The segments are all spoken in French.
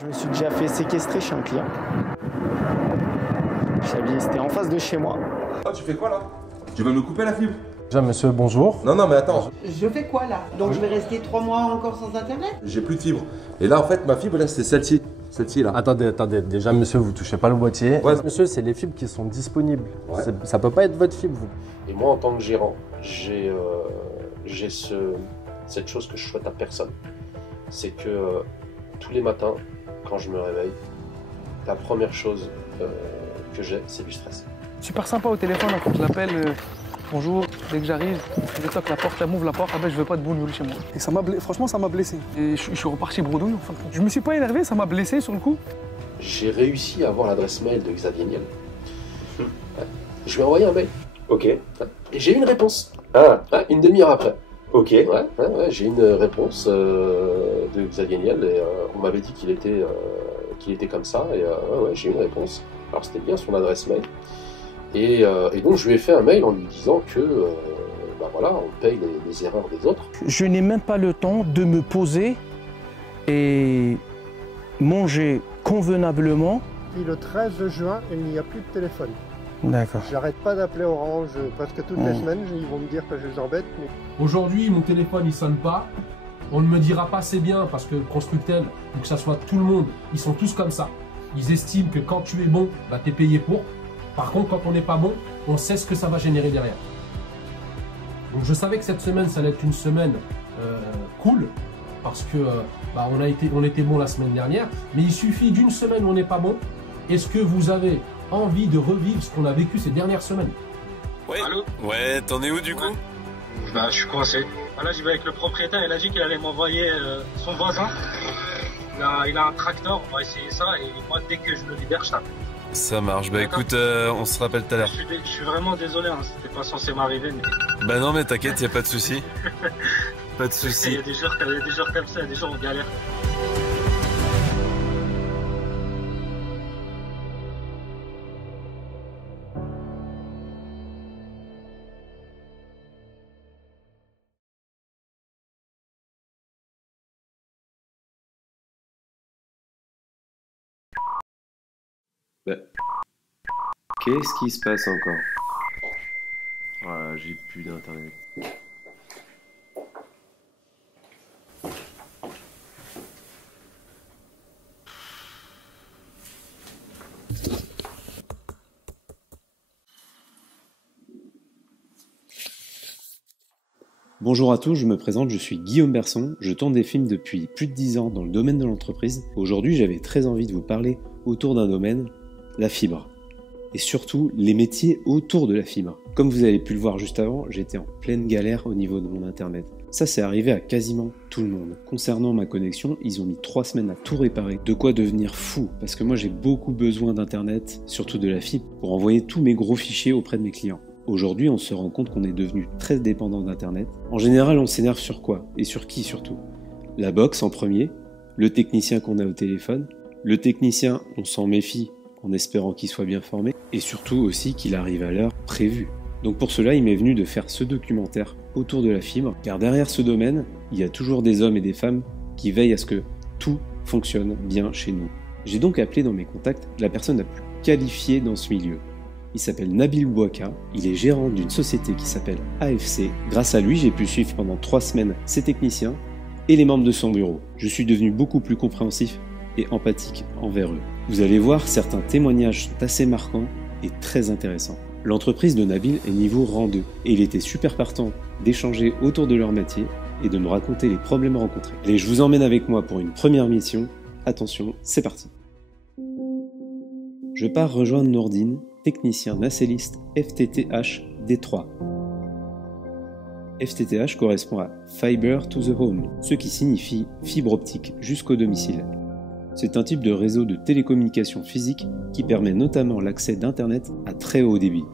Je me suis déjà fait séquestrer chez un client. C'était en face de chez moi. Ah, tu fais quoi là? Tu vas me couper la fibre? Déjà monsieur, bonjour. Non, mais attends. Je fais quoi là? Donc je vais rester 3 mois encore sans internet? J'ai plus de fibre. Et là, en fait, ma fibre, là, c'est celle-ci. Celle-ci, là. Attendez, déjà monsieur, vous touchez pas le boîtier. Ouais. Monsieur, c'est les fibres qui sont disponibles. Ouais. Ça peut pas être votre fibre, vous. Et moi, en tant que gérant, j'ai cette chose que je souhaite à personne. C'est que tous les matins, quand je me réveille, la première chose que j'ai, c'est du stress. Super sympa au téléphone, quand je l'appelle, bonjour, dès que j'arrive, je toque la porte, elle m'ouvre la porte, ah ben je veux pas de boule chez moi. Et ça m'a franchement, ça m'a blessé. Et je suis reparti bredouille en fin de compte. Je me suis pas énervé, ça m'a blessé sur le coup. J'ai réussi à avoir l'adresse mail de Xavier Niel. Je lui ai envoyé un mail. Ok. Et j'ai eu une réponse. Une demi-heure après. Ok. J'ai une réponse de Xavier Niel et on m'avait dit qu'il était comme ça et j'ai eu une réponse. Alors c'était bien son adresse mail et donc je lui ai fait un mail en lui disant que voilà, on paye les erreurs des autres. Je n'ai même pas le temps de me poser et manger convenablement. Puis le 13 juin, il n'y a plus de téléphone. D'accord. J'arrête pas d'appeler Orange presque toutes les semaines, ils vont me dire que je les embête. Mais... Aujourd'hui, mon téléphone il sonne pas. On ne me dira pas c'est bien parce que Constructel, ou que ça soit tout le monde, ils sont tous comme ça. Ils estiment que quand tu es bon, t'es payé pour. Par contre, quand on n'est pas bon, on sait ce que ça va générer derrière. Donc je savais que cette semaine, ça allait être une semaine cool parce que on était bon la semaine dernière. Mais il suffit d'une semaine où on n'est pas bon. Est-ce que vous avez envie de revivre ce qu'on a vécu ces dernières semaines? Ouais. Allô? Ouais, t'en es où du coup? Je suis coincé. Là, j'y vais avec le propriétaire, il a dit qu'il allait m'envoyer son voisin. Il a un tracteur, on va essayer ça et moi, dès que je le libère, je tape. Ça marche, bah écoute, on se rappelle tout à l'heure. Je suis vraiment désolé, hein. C'était pas censé m'arriver. Mais... Bah non, mais t'inquiète, y a pas de souci. Pas de souci. Il y a des jours comme ça, il y a des jours où on galère. Qu'est-ce qui se passe encore? J'ai plus d'internet. Bonjour à tous, je me présente, je suis Guillaume Berson, je tourne des films depuis plus de 10 ans dans le domaine de l'entreprise. Aujourd'hui, j'avais très envie de vous parler autour d'un domaine, la fibre. Et surtout, les métiers autour de la fibre. Comme vous avez pu le voir juste avant, j'étais en pleine galère au niveau de mon internet. Ça, c'est arrivé à quasiment tout le monde. Concernant ma connexion, ils ont mis 3 semaines à tout réparer. De quoi devenir fou, parce que moi j'ai beaucoup besoin d'internet, surtout de la fibre, pour envoyer tous mes gros fichiers auprès de mes clients. Aujourd'hui, on se rend compte qu'on est devenu très dépendant d'internet. En général, on s'énerve sur quoi? Et sur qui surtout? La box en premier, le technicien qu'on a au téléphone. Le technicien, on s'en méfie en espérant qu'il soit bien formé, et surtout aussi qu'il arrive à l'heure prévue. Donc pour cela, il m'est venu de faire ce documentaire autour de la fibre, car derrière ce domaine, il y a toujours des hommes et des femmes qui veillent à ce que tout fonctionne bien chez nous. J'ai donc appelé dans mes contacts la personne la plus qualifiée dans ce milieu. Il s'appelle Nabil Bouaka, il est gérant d'une société qui s'appelle AFC. Grâce à lui, j'ai pu suivre pendant 3 semaines ses techniciens et les membres de son bureau. Je suis devenu beaucoup plus compréhensif et empathique envers eux. Vous allez voir, certains témoignages sont assez marquants et très intéressants. L'entreprise de Nabil est niveau rang 2 et il était super partant d'échanger autour de leur métier et de me raconter les problèmes rencontrés. Allez, je vous emmène avec moi pour une première mission. Attention, c'est parti. Je pars rejoindre Nordine, technicien nacelliste FTTH D3. FTTH correspond à Fiber to the Home, ce qui signifie fibre optique jusqu'au domicile. C'est un type de réseau de télécommunications physique qui permet notamment l'accès d'Internet à très haut débit.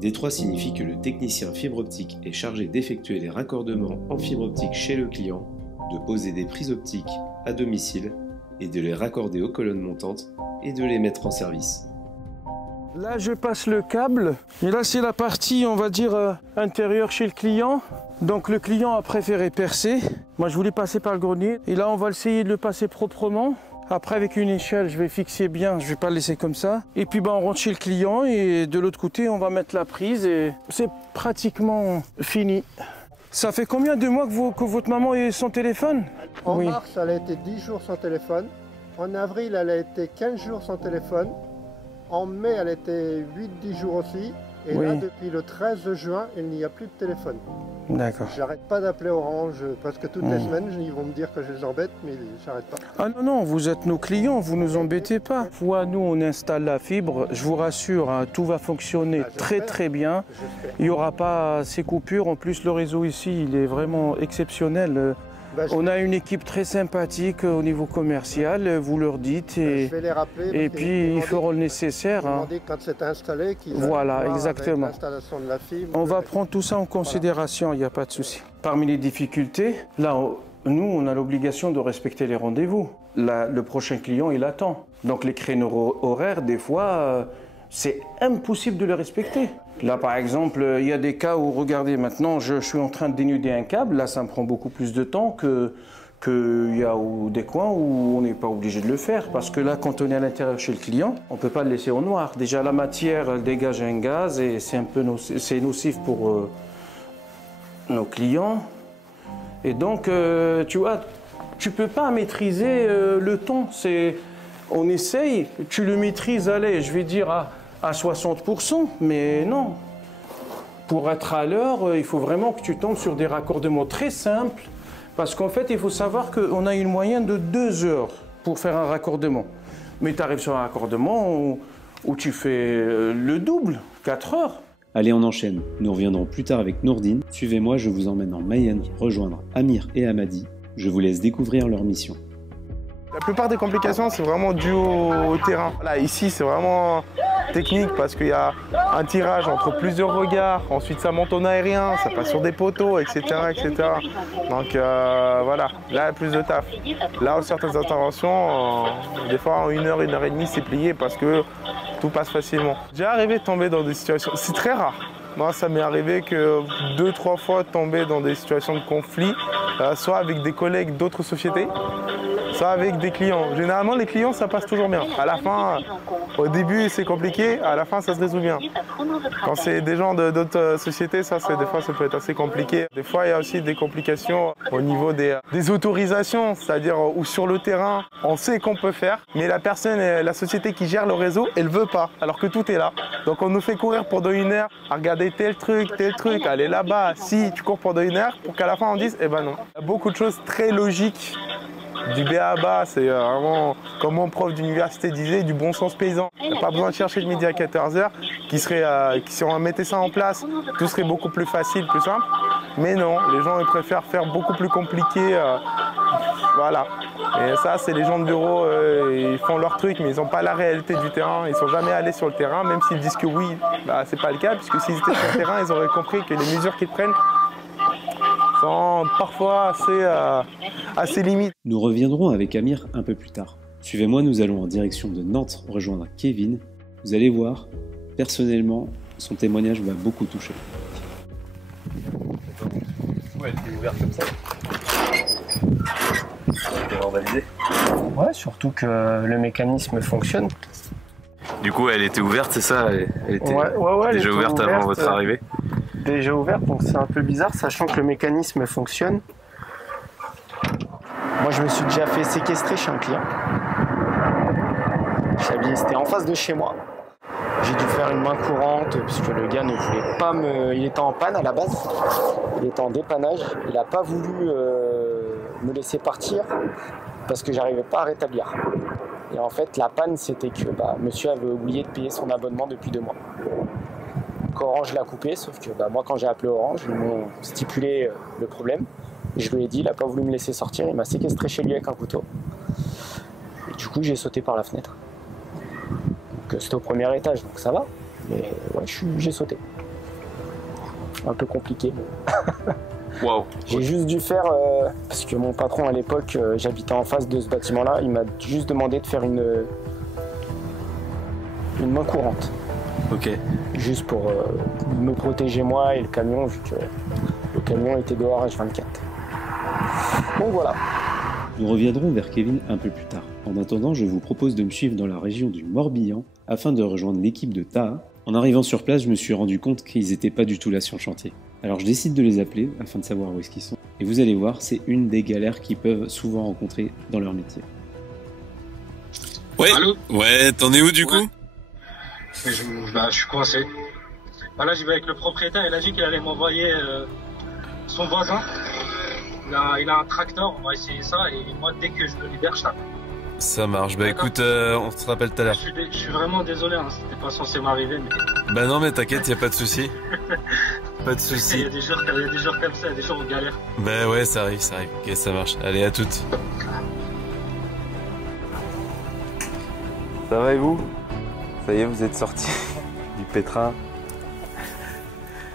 D3 signifie que le technicien fibre optique est chargé d'effectuer les raccordements en fibre optique chez le client, de poser des prises optiques à domicile et de les raccorder aux colonnes montantes et de les mettre en service. Là, je passe le câble. Et là, c'est la partie, on va dire, intérieure chez le client. Donc, le client a préféré percer. Moi, je voulais passer par le grenier. Et là, on va essayer de le passer proprement. Après, avec une échelle, je vais fixer bien. Je ne vais pas le laisser comme ça. Et puis, on rentre chez le client. Et de l'autre côté, on va mettre la prise. Et c'est pratiquement fini. Ça fait combien de mois que votre maman ait son téléphone? En mars, elle a été 10 jours sans téléphone. En avril, elle a été 15 jours sans téléphone. En mai, elle était 8-10 jours aussi. Et là, depuis le 13 juin, il n'y a plus de téléphone. D'accord. J'arrête pas d'appeler Orange parce que toutes les semaines, ils vont me dire que je les embête, mais j'arrête pas. Ah non, non, vous êtes nos clients, vous nous embêtez pas. Fois, nous, on installe la fibre. Je vous rassure, hein, tout va fonctionner très bien. Il n'y aura pas ces coupures. En plus, le réseau ici, il est vraiment exceptionnel. On a une équipe très sympathique au niveau commercial, vous leur dites, et, je vais les rappeler et puis ils feront le nécessaire. Ils m'ont dit quand c'est installé qu'ils voilà, exactement. l'installation de la fibre. On va prendre tout ça en considération, il n'y a pas de souci. Parmi les difficultés, là, nous, on a l'obligation de respecter les rendez-vous. Le prochain client, il attend. Donc les créneaux horaires, des fois, c'est impossible de les respecter. Là, par exemple, il y a des cas où, regardez, maintenant, je suis en train de dénuder un câble. Là, ça me prend beaucoup plus de temps qu'il y a des coins où on n'est pas obligé de le faire. Parce que là, quand on est à l'intérieur chez le client, on ne peut pas le laisser au noir. Déjà, la matière, elle dégage un gaz et c'est un peu nocif pour nos clients. Et donc, tu vois, tu ne peux pas maîtriser le ton. On essaye, tu le maîtrises, allez, je vais dire à 60%, mais non. Pour être à l'heure, il faut vraiment que tu tombes sur des raccordements très simples, parce qu'en fait, il faut savoir qu'on a une moyenne de 2 heures pour faire un raccordement. Mais tu arrives sur un raccordement où tu fais le double, 4 heures. Allez, on enchaîne. Nous reviendrons plus tard avec Nourdine. Suivez-moi, je vous emmène en Mayenne rejoindre Amir et Amadi. Je vous laisse découvrir leur mission. La plupart des complications, c'est vraiment dû au terrain. Là, ici, c'est vraiment technique parce qu'il y a un tirage entre plusieurs regards, ensuite ça monte en aérien, ça passe sur des poteaux, etc. etc. Donc voilà, là, il y a plus de taf. Là, certaines interventions, des fois en 1 heure, 1 heure et demie, c'est plié parce que tout passe facilement. J'ai arrivé de tomber dans des situations, c'est très rare. Moi, ça m'est arrivé que 2-3 fois de tomber dans des situations de conflit, soit avec des collègues d'autres sociétés, soit avec des clients. Généralement, les clients, ça passe toujours bien. À la fin, au début, c'est compliqué, à la fin, ça se résout bien. Quand c'est des gens d'autres sociétés, des fois, ça peut être assez compliqué. Des fois, il y a aussi des complications au niveau des autorisations, c'est-à-dire où sur le terrain, on sait qu'on peut faire, mais la personne, la société qui gère le réseau, elle ne veut pas, alors que tout est là. Donc, on nous fait courir pendant 1 heure à regarder tel truc, aller là-bas. Si tu cours pendant 1 heure, pour qu'à la fin, on dise, eh ben non. Il y a beaucoup de choses très logiques. Du B à bas, c'est vraiment, comme mon prof d'université disait, du bon sens paysan. Il n'y a pas besoin de chercher le midi à 14h, si on mettait ça en place, tout serait beaucoup plus facile, plus simple. Mais non, les gens ils préfèrent faire beaucoup plus compliqué. Voilà. Et ça, c'est les gens de bureau, ils font leur truc, mais ils n'ont pas la réalité du terrain. Ils ne sont jamais allés sur le terrain, même s'ils disent que oui, c'est pas le cas, puisque s'ils étaient sur le terrain, ils auraient compris que les mesures qu'ils prennent sont parfois assez limites. Nous reviendrons avec Amir un peu plus tard. Suivez-moi, nous allons en direction de Nantes rejoindre Kevin. Vous allez voir, personnellement, son témoignage m'a beaucoup touché. Ouais, elle était ouverte comme ça. C'est normalisé. Ouais, surtout que le mécanisme fonctionne. Du coup, elle était ouverte, c'est ça? Elle était ouais, déjà ouverte avant votre arrivée? Déjà ouverte, donc c'est un peu bizarre, sachant que le mécanisme fonctionne. Moi, je me suis déjà fait séquestrer chez un client. C'était en face de chez moi. J'ai dû faire une main courante puisque le gars ne voulait pas me... Il était en panne à la base. Il était en dépannage. Il n'a pas voulu me laisser partir parce que j'arrivais pas à rétablir. Et en fait, la panne, c'était que monsieur avait oublié de payer son abonnement depuis 2 mois. Donc Orange l'a coupé, sauf que moi, quand j'ai appelé Orange, ils m'ont stipulé le problème. Et je lui ai dit, il n'a pas voulu me laisser sortir, il m'a séquestré chez lui avec un couteau. Et du coup, j'ai sauté par la fenêtre. Donc c'était au 1er étage, donc ça va. Mais ouais, j'ai sauté. Un peu compliqué. Wow. J'ai juste dû faire, parce que mon patron à l'époque, j'habitais en face de ce bâtiment-là, il m'a juste demandé de faire une main courante. Ok. Juste pour me protéger moi et le camion, vu que le camion était dehors H24. Donc voilà. Nous reviendrons vers Kevin un peu plus tard. En attendant, je vous propose de me suivre dans la région du Morbihan afin de rejoindre l'équipe de Taha. En arrivant sur place, je me suis rendu compte qu'ils n'étaient pas du tout là sur le chantier. Alors je décide de les appeler afin de savoir où est-ce qu'ils sont. Et vous allez voir, c'est une des galères qu'ils peuvent souvent rencontrer dans leur métier. Ouais. Allô? Ouais, t'en es où du coup? Je suis coincé. Là, j'y vais avec le propriétaire. Il a dit qu'il allait m'envoyer son voisin. Il a un tracteur. On va essayer ça. Et moi, dès que je le libère, je t'appelle. Ça marche. Bah écoute, on se rappelle tout à l'heure. Je suis vraiment désolé. Hein. C'était pas censé m'arriver. Mais... Bah non, mais t'inquiète, y a pas de souci. Pas de souci. Il y a des jours comme ça. Il y a des jours où on galère. Bah ouais, ça arrive. Ok, ça marche. Allez, à toutes. Ça va et vous? Ça y est, vous êtes sortis du pétrin?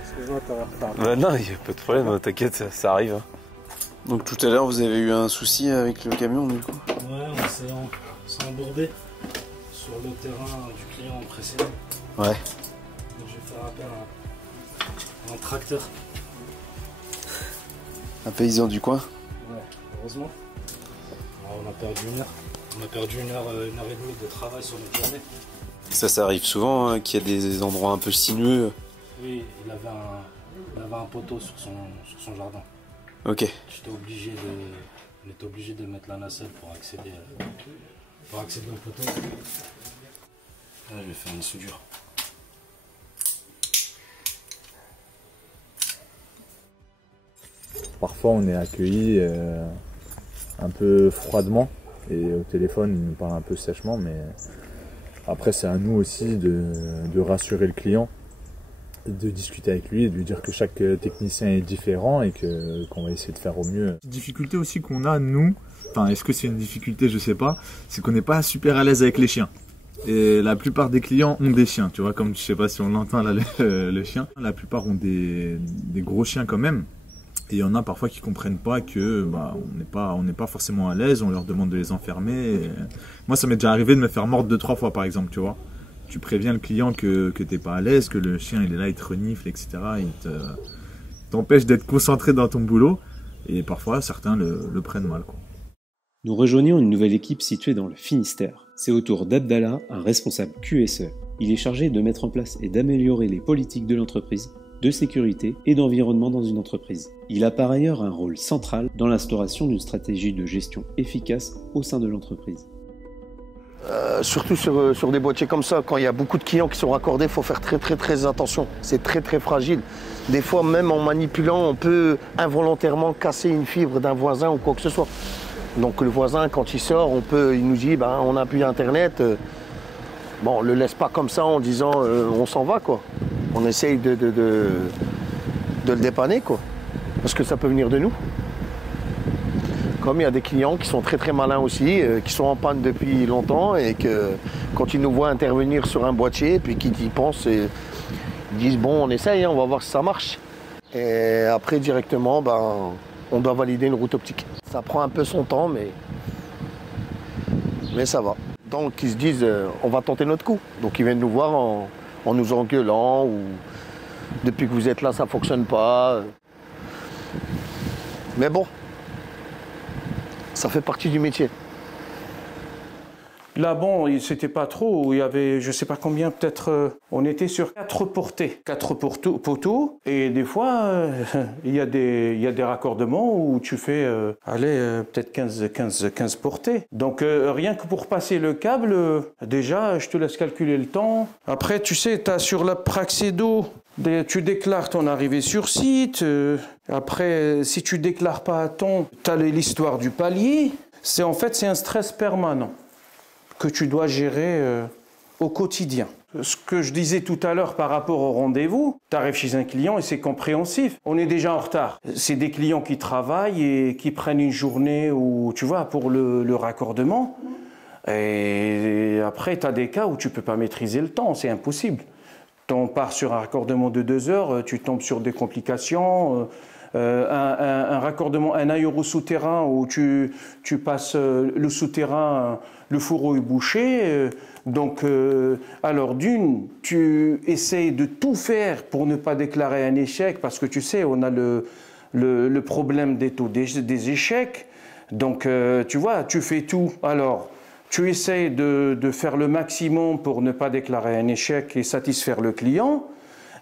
Excuse-moi, t'aurais retard. Bah non, il n'y a pas de problème, t'inquiète, ça arrive. Donc tout à l'heure, vous avez eu un souci avec le camion, du coup? Ouais, on s'est embourbé sur le terrain du client précédent. Ouais. Donc je vais faire appel à un tracteur. Un paysan du coin? Ouais, heureusement. Alors, on a perdu une heure. On a perdu une heure et demie de travail sur notre journée. Ça arrive souvent, hein, qu'il y a des endroits un peu sinueux. Oui, il avait un poteau sur son jardin. Ok. On était obligé de mettre la nacelle pour accéder au poteau. Là, je vais faire une soudure. Parfois, on est accueilli un peu froidement et au téléphone, il nous parle un peu sèchement, mais après, c'est à nous aussi de rassurer le client, de discuter avec lui et de lui dire que chaque technicien est différent et qu'on va essayer de faire au mieux. La difficulté aussi qu'on a, nous, enfin, est-ce que c'est une difficulté, je sais pas, c'est qu'on n'est pas super à l'aise avec les chiens. Et la plupart des clients ont des chiens, tu vois, comme je sais pas si on l'entend là, le chien. La plupart ont des gros chiens quand même. Et il y en a parfois qui comprennent pas que on n'est pas forcément à l'aise, on leur demande de les enfermer. Et moi, ça m'est déjà arrivé de me faire mordre 2-3 fois par exemple, tu vois. Tu préviens le client que t'es pas à l'aise, que le chien il est là, il te renifle, etc. Il t'empêche d'être concentré dans ton boulot. Et parfois, certains le prennent mal, quoi. Nous rejoignons une nouvelle équipe située dans le Finistère. C'est au tour d'Abdallah, un responsable QSE. Il est chargé de mettre en place et d'améliorer les politiques de l'entreprise, de sécurité et d'environnement dans une entreprise. Il a par ailleurs un rôle central dans l'instauration d'une stratégie de gestion efficace au sein de l'entreprise. Surtout sur des boîtiers comme ça, quand il y a beaucoup de clients qui sont raccordés, il faut faire très attention. C'est très fragile. Des fois, même en manipulant, on peut involontairement casser une fibre d'un voisin ou quoi que ce soit. Donc le voisin, quand il sort, il nous dit on n'a plus Internet. Bon, on ne le laisse pas comme ça en disant on s'en va, quoi. On essaye de le dépanner, quoi. Parce que ça peut venir de nous. Comme il y a des clients qui sont très malins aussi, qui sont en panne depuis longtemps et que quand ils nous voient intervenir sur un boîtier, puis qu'ils y pensent, ils disent bon, on essaye, on va voir si ça marche. Et après directement, on doit valider une route optique. Ça prend un peu son temps, mais ça va. Donc ils se disent on va tenter notre coup. Donc ils viennent nous voir en nous engueulant ou depuis que vous êtes là ça fonctionne pas. Mais bon, ça fait partie du métier. Là, bon, c'était pas trop. Il y avait, je sais pas combien, peut-être. On était sur 4 portées, 4 poteaux. Et des fois, il y a des raccordements où tu fais, peut-être 15 portées. Donc, rien que pour passer le câble, déjà, je te laisse calculer le temps. Après, tu sais, tu as sur la Praxedo, tu déclares ton arrivée sur site. Après, si tu déclares pas à temps, tu as l'histoire du palier. C'est un stress permanent que tu dois gérer au quotidien. Ce que je disais tout à l'heure par rapport au rendez-vous, tu arrives chez un client et c'est compréhensif. On est déjà en retard. C'est des clients qui travaillent et qui prennent une journée où, tu vois, pour le raccordement. Et après, tu as des cas où tu ne peux pas maîtriser le temps, c'est impossible. On part sur un raccordement de 2 heures, tu tombes sur des complications. un raccordement, un aéro souterrain où tu passes le souterrain, le fourreau est bouché. Alors d'une, tu essayes de tout faire pour ne pas déclarer un échec, parce que tu sais, on a le problème des taux des échecs. Donc, tu vois, tu fais tout. Alors, tu essayes de faire le maximum pour ne pas déclarer un échec et satisfaire le client.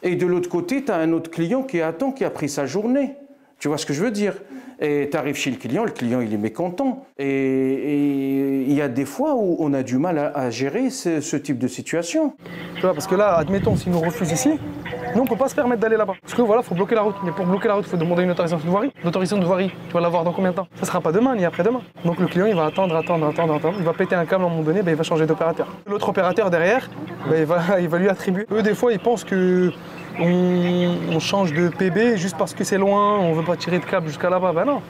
Et de l'autre côté, tu as un autre client qui attend, qui a pris sa journée. Tu vois ce que je veux dire? Et tu arrives chez le client il est mécontent. Et il y a des fois où on a du mal à gérer ce type de situation. Tu vois, parce que là, admettons, s'ils nous refusent ici, nous, on ne peut pas se permettre d'aller là-bas. Parce que voilà, il faut bloquer la route. Mais pour bloquer la route, il faut demander une autorisation de voirie. L'autorisation de voirie, tu vas l'avoir dans combien de temps? Ça ne sera pas demain ni après-demain. Donc le client, il va attendre. Il va péter un câble à un moment donné, il va changer d'opérateur. L'autre opérateur derrière, il va lui attribuer. Eux, des fois, ils pensent que on change de PB juste parce que c'est loin, on ne veut pas tirer de câble jusqu'à là-bas. Ben non.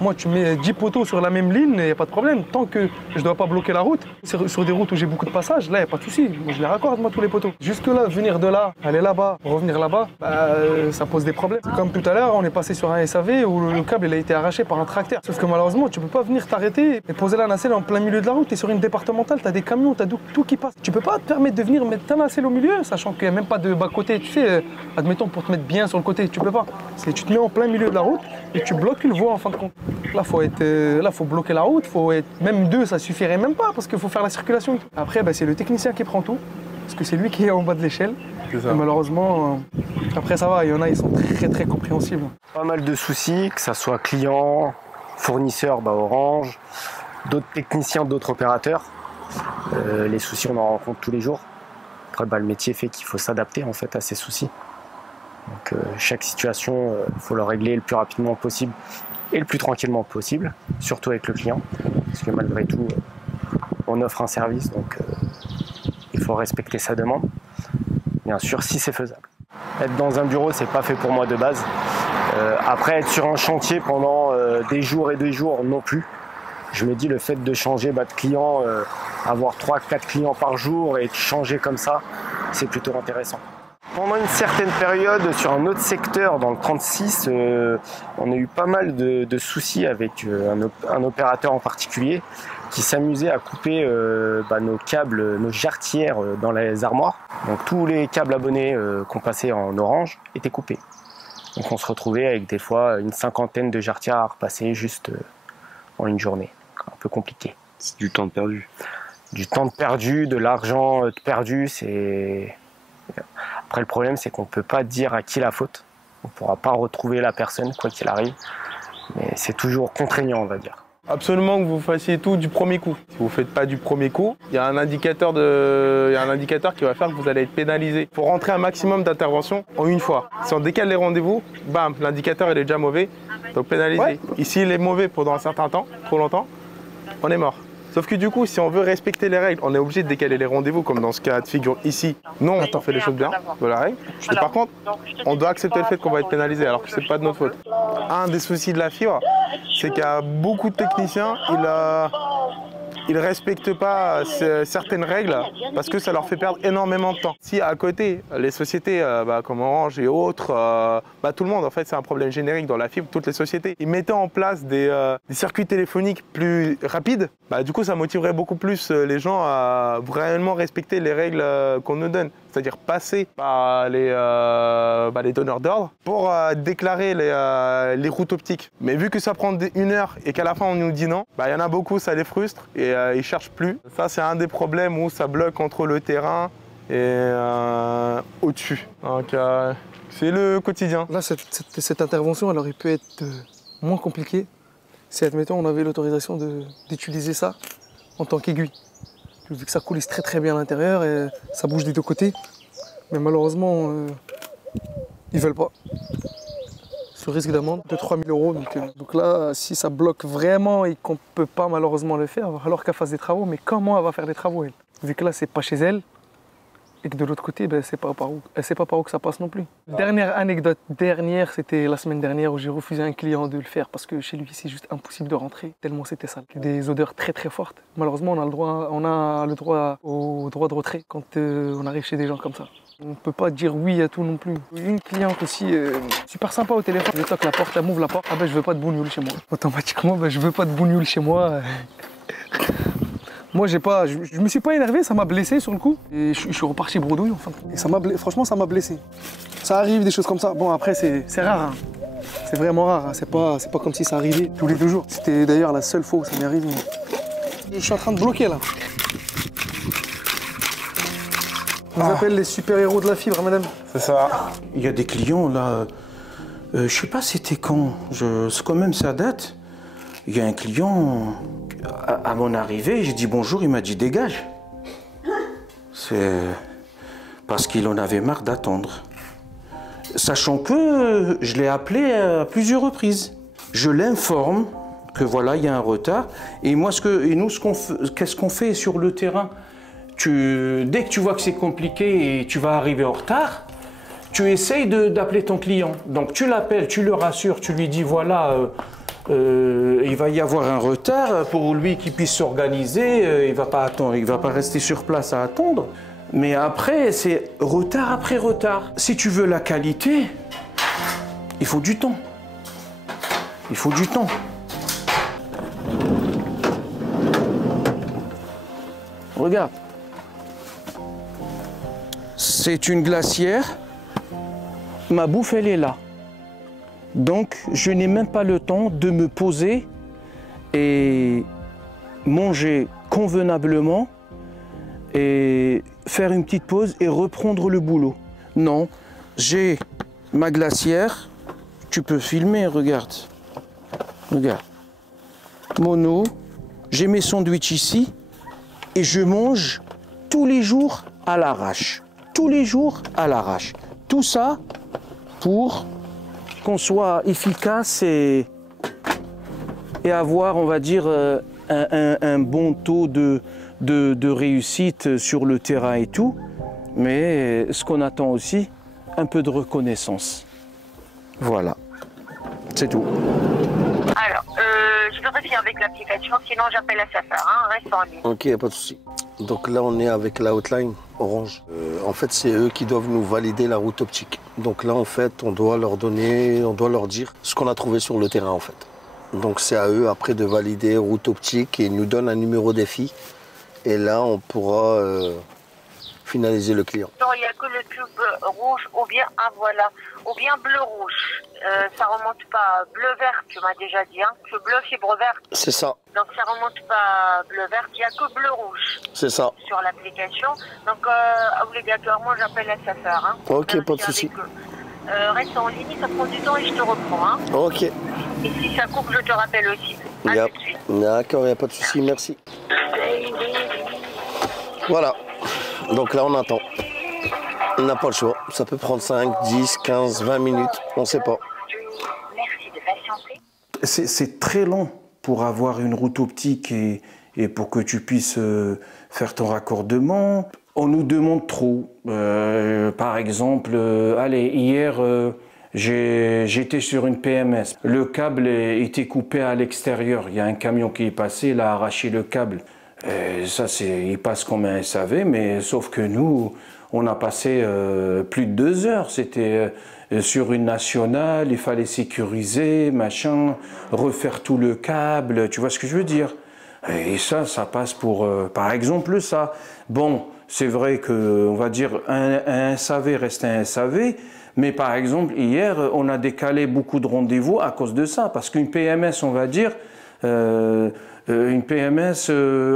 Moi, tu mets 10 poteaux sur la même ligne, il n'y a pas de problème. Tant que je ne dois pas bloquer la route, sur des routes où j'ai beaucoup de passages, là, il n'y a pas de souci. Moi, je les raccorde, moi, tous les poteaux. Jusque-là, venir de là, aller là-bas, revenir là-bas, ça pose des problèmes. Comme tout à l'heure, on est passé sur un SAV où le câble il a été arraché par un tracteur. Sauf que malheureusement, tu ne peux pas venir t'arrêter et poser la nacelle en plein milieu de la route. Tu es sur une départementale, tu as des camions, tu as tout qui passe. Tu ne peux pas te permettre de venir mettre ta nacelle au milieu, sachant qu'il n'y a même pas de bas-côté. Tu sais, admettons, pour te mettre bien sur le côté, tu peux pas. Tu te mets en plein milieu de la route et tu bloques une voie en fin de compte. Là, faut bloquer la route, même deux, ça suffirait même pas parce qu'il faut faire la circulation. Après, c'est le technicien qui prend tout, parce que c'est lui qui est en bas de l'échelle. Et malheureusement, après ça va, il y en a, ils sont très très compréhensibles. Pas mal de soucis, que ça soit client, fournisseur, Orange, d'autres techniciens, d'autres opérateurs. Les soucis, on en rencontre tous les jours. Après, le métier fait qu'il faut s'adapter en fait à ces soucis. Donc chaque situation, il faut le régler le plus rapidement possible et le plus tranquillement possible, surtout avec le client, parce que malgré tout, on offre un service, donc il faut respecter sa demande, bien sûr, si c'est faisable. Être dans un bureau, c'est pas fait pour moi de base. Après, être sur un chantier pendant des jours et des jours, non plus. Je me dis, le fait de changer de client, avoir 3-4 clients par jour et de changer comme ça, c'est plutôt intéressant. Pendant une certaine période, sur un autre secteur, dans le 36, on a eu pas mal de soucis avec un opérateur en particulier qui s'amusait à couper nos câbles, nos jarretières dans les armoires. Donc tous les câbles abonnés qu'on passait en orange étaient coupés. Donc on se retrouvait avec des fois une cinquantaine de jarretières à repasser juste en une journée. Un peu compliqué. C'est du temps perdu. Du temps perdu, de l'argent perdu, c'est... Après, le problème, c'est qu'on ne peut pas dire à qui la faute. On ne pourra pas retrouver la personne, quoi qu'il arrive. Mais c'est toujours contraignant, on va dire. Absolument que vous fassiez tout du premier coup. Si vous ne faites pas du premier coup, il y a un indicateur qui va faire que vous allez être pénalisé. Il faut rentrer un maximum d'interventions en une fois. Si on décale les rendez-vous, bam, l'indicateur il est déjà mauvais, donc pénalisé. Ouais. Ici, il est mauvais pendant un certain temps, trop longtemps, on est mort. Sauf que du coup, si on veut respecter les règles, on est obligé de décaler les rendez-vous, comme dans ce cas de figure ici. Non, on fait les choses bien, de la règle. Et par contre, on doit accepter le fait qu'on va être pénalisé, alors que c'est pas de notre faute. Un des soucis de la fibre, c'est qu'il y a beaucoup de techniciens, ils ne respectent pas certaines règles parce que ça leur fait perdre énormément de temps. Si à côté, les sociétés comme Orange et autres, tout le monde, en fait, c'est un problème générique dans la fibre, toutes les sociétés, ils mettaient en place des circuits téléphoniques plus rapides, du coup, ça motiverait beaucoup plus les gens à vraiment respecter les règles qu'on nous donne. C'est-à-dire passer par les donneurs d'ordre pour déclarer les routes optiques. Mais vu que ça prend une heure et qu'à la fin on nous dit non, il y en a beaucoup, ça les frustre et ils ne cherchent plus. Ça, c'est un des problèmes où ça bloque entre le terrain et au-dessus. Donc c'est le quotidien. Là, cette intervention, elle aurait pu être moins compliquée si, admettons, on avait l'autorisation d'utiliser ça en tant qu'aiguille. Vu que ça coulisse très très bien à l'intérieur et ça bouge des deux côtés. Mais malheureusement, ils veulent pas. Sur risque d'amende de 3 000 €. Donc là, si ça bloque vraiment et qu'on ne peut pas malheureusement le faire, il va falloir qu'elle fasse des travaux. Mais comment elle va faire des travaux, elle? Vu que là, c'est pas chez elle. Et que de l'autre côté, elle ne sait pas par où que ça passe non plus. Dernière anecdote, c'était la semaine dernière où j'ai refusé à un client de le faire parce que chez lui, c'est juste impossible de rentrer, tellement c'était sale. Des odeurs très très fortes. Malheureusement, on a le droit au droit de retrait quand on arrive chez des gens comme ça. On peut pas dire oui à tout non plus. Une cliente aussi, super sympa au téléphone. Je toque la porte, elle m'ouvre la porte. Ah ben je veux pas de bougnoule chez moi. Automatiquement, ben, je veux pas de bougnoule chez moi. Moi, je me suis pas énervé, ça m'a blessé sur le coup. Et je suis reparti bredouille, enfin. Et franchement, ça m'a blessé. Ça arrive, des choses comme ça. Bon, après, c'est rare. Hein. C'est vraiment rare. Hein. C'est pas comme si ça arrivait tous les 2 jours. C'était d'ailleurs la seule fois où ça m'est arrivé. Je suis en train de bloquer, là. On nous appelle les super-héros de la fibre, madame. C'est ça. Il y a des clients, là, je sais pas c'était quand, c'est quand même ça date. Il y a un client, à mon arrivée, j'ai dit bonjour, il m'a dit dégage. C'est parce qu'il en avait marre d'attendre. Sachant que je l'ai appelé à plusieurs reprises. Je l'informe que voilà, il y a un retard. Et moi, qu'est-ce qu'on fait sur le terrain? Dès que tu vois que c'est compliqué et tu vas arriver en retard, tu essayes d'appeler ton client. Donc tu l'appelles, tu le rassures, tu lui dis voilà, il va y avoir un retard pour lui qu'il puisse s'organiser, il va pas attendre, il va pas rester sur place à attendre. Mais après, c'est retard après retard. Si tu veux la qualité, il faut du temps. Il faut du temps. Regarde. C'est une glacière. Ma bouffe, elle est là. Donc, je n'ai même pas le temps de me poser et manger convenablement et faire une petite pause et reprendre le boulot. Non, j'ai ma glacière. Tu peux filmer, regarde. Regarde. Mon eau. J'ai mes sandwichs ici et je mange tous les jours à l'arrache. Tous les jours à l'arrache. Tout ça pour qu'on soit efficace et avoir, on va dire, un bon taux de réussite sur le terrain et tout. Mais ce qu'on attend aussi, un peu de reconnaissance. Voilà, c'est tout. Alors, je vérifie avec l'application, sinon j'appelle la SAFER, hein, reste en ligne. Ok, pas de souci. Donc là, on est avec la hotline Orange. En fait, c'est eux qui doivent nous valider la route optique. Donc là, en fait, on doit leur dire ce qu'on a trouvé sur le terrain, en fait. Donc c'est à eux, après, de valider route optique et ils nous donnent un numéro défi. Et là, on pourra finaliser le client. Non, il n'y a que le cube rouge ou bien, voilà, ou bien bleu-rouge. Ça remonte pas bleu-vert, tu m'as déjà dit, hein. Que bleu, fibre verte. C'est ça. Donc ça remonte pas bleu-vert, il n'y a que bleu-rouge. C'est ça. Sur l'application. Donc obligatoirement, j'appelle la SAFER. Hein, ok, pas de souci. Reste en ligne, ça prend du temps et je te reprends. Hein. Ok. Et si ça coupe, je te rappelle aussi. À tout de suite. D'accord, il n'y a pas de souci, merci. Voilà. Donc là, on attend. On n'a pas le choix. Ça peut prendre 5, 10, 15, 20 minutes. On ne sait pas. Merci de patienter. C'est très long pour avoir une route optique et pour que tu puisses faire ton raccordement. On nous demande trop. Par exemple, allez, hier, j'étais sur une PMS. Le câble était coupé à l'extérieur. Il y a un camion qui est passé, il a arraché le câble. Ça, il passe comme un SAV, mais sauf que nous, on a passé plus de 2 heures. C'était sur une nationale, il fallait sécuriser, machin, refaire tout le câble, tu vois ce que je veux dire? Et ça passe pour, par exemple, ça. Bon, c'est vrai que, on va dire, un SAV reste un SAV, mais par exemple, hier, on a décalé beaucoup de rendez-vous à cause de ça, parce qu'une PMS, on va dire, une PMS,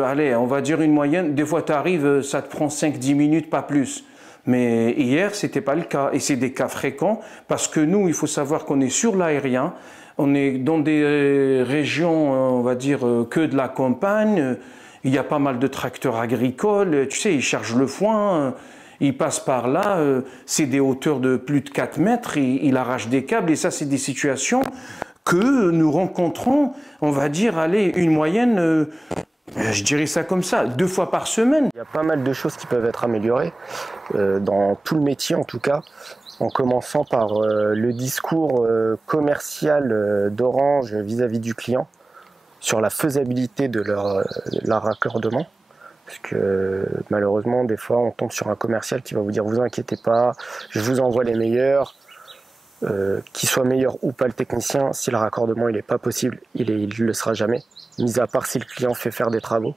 allez, on va dire une moyenne, des fois tu arrives, ça te prend 5-10 minutes, pas plus. Mais hier, c'était pas le cas, et c'est des cas fréquents, parce que nous, il faut savoir qu'on est sur l'aérien, on est dans des régions, on va dire, que de la campagne, il y a pas mal de tracteurs agricoles, tu sais, ils chargent le foin, ils passent par là, c'est des hauteurs de plus de 4 mètres, ils arrachent des câbles, et ça, c'est des situations que nous rencontrons, on va dire, allez, une moyenne, je dirais ça comme ça, 2 fois par semaine. Il y a pas mal de choses qui peuvent être améliorées, dans tout le métier en tout cas, en commençant par le discours commercial d'Orange vis-à-vis du client sur la faisabilité de leur raccordement. Parce que malheureusement, des fois, on tombe sur un commercial qui va vous dire « Vous inquiétez pas, je vous envoie les meilleurs ». Qu'il soit meilleur ou pas le technicien, si le raccordement il n'est pas possible, il le sera jamais, mis à part si le client fait faire des travaux.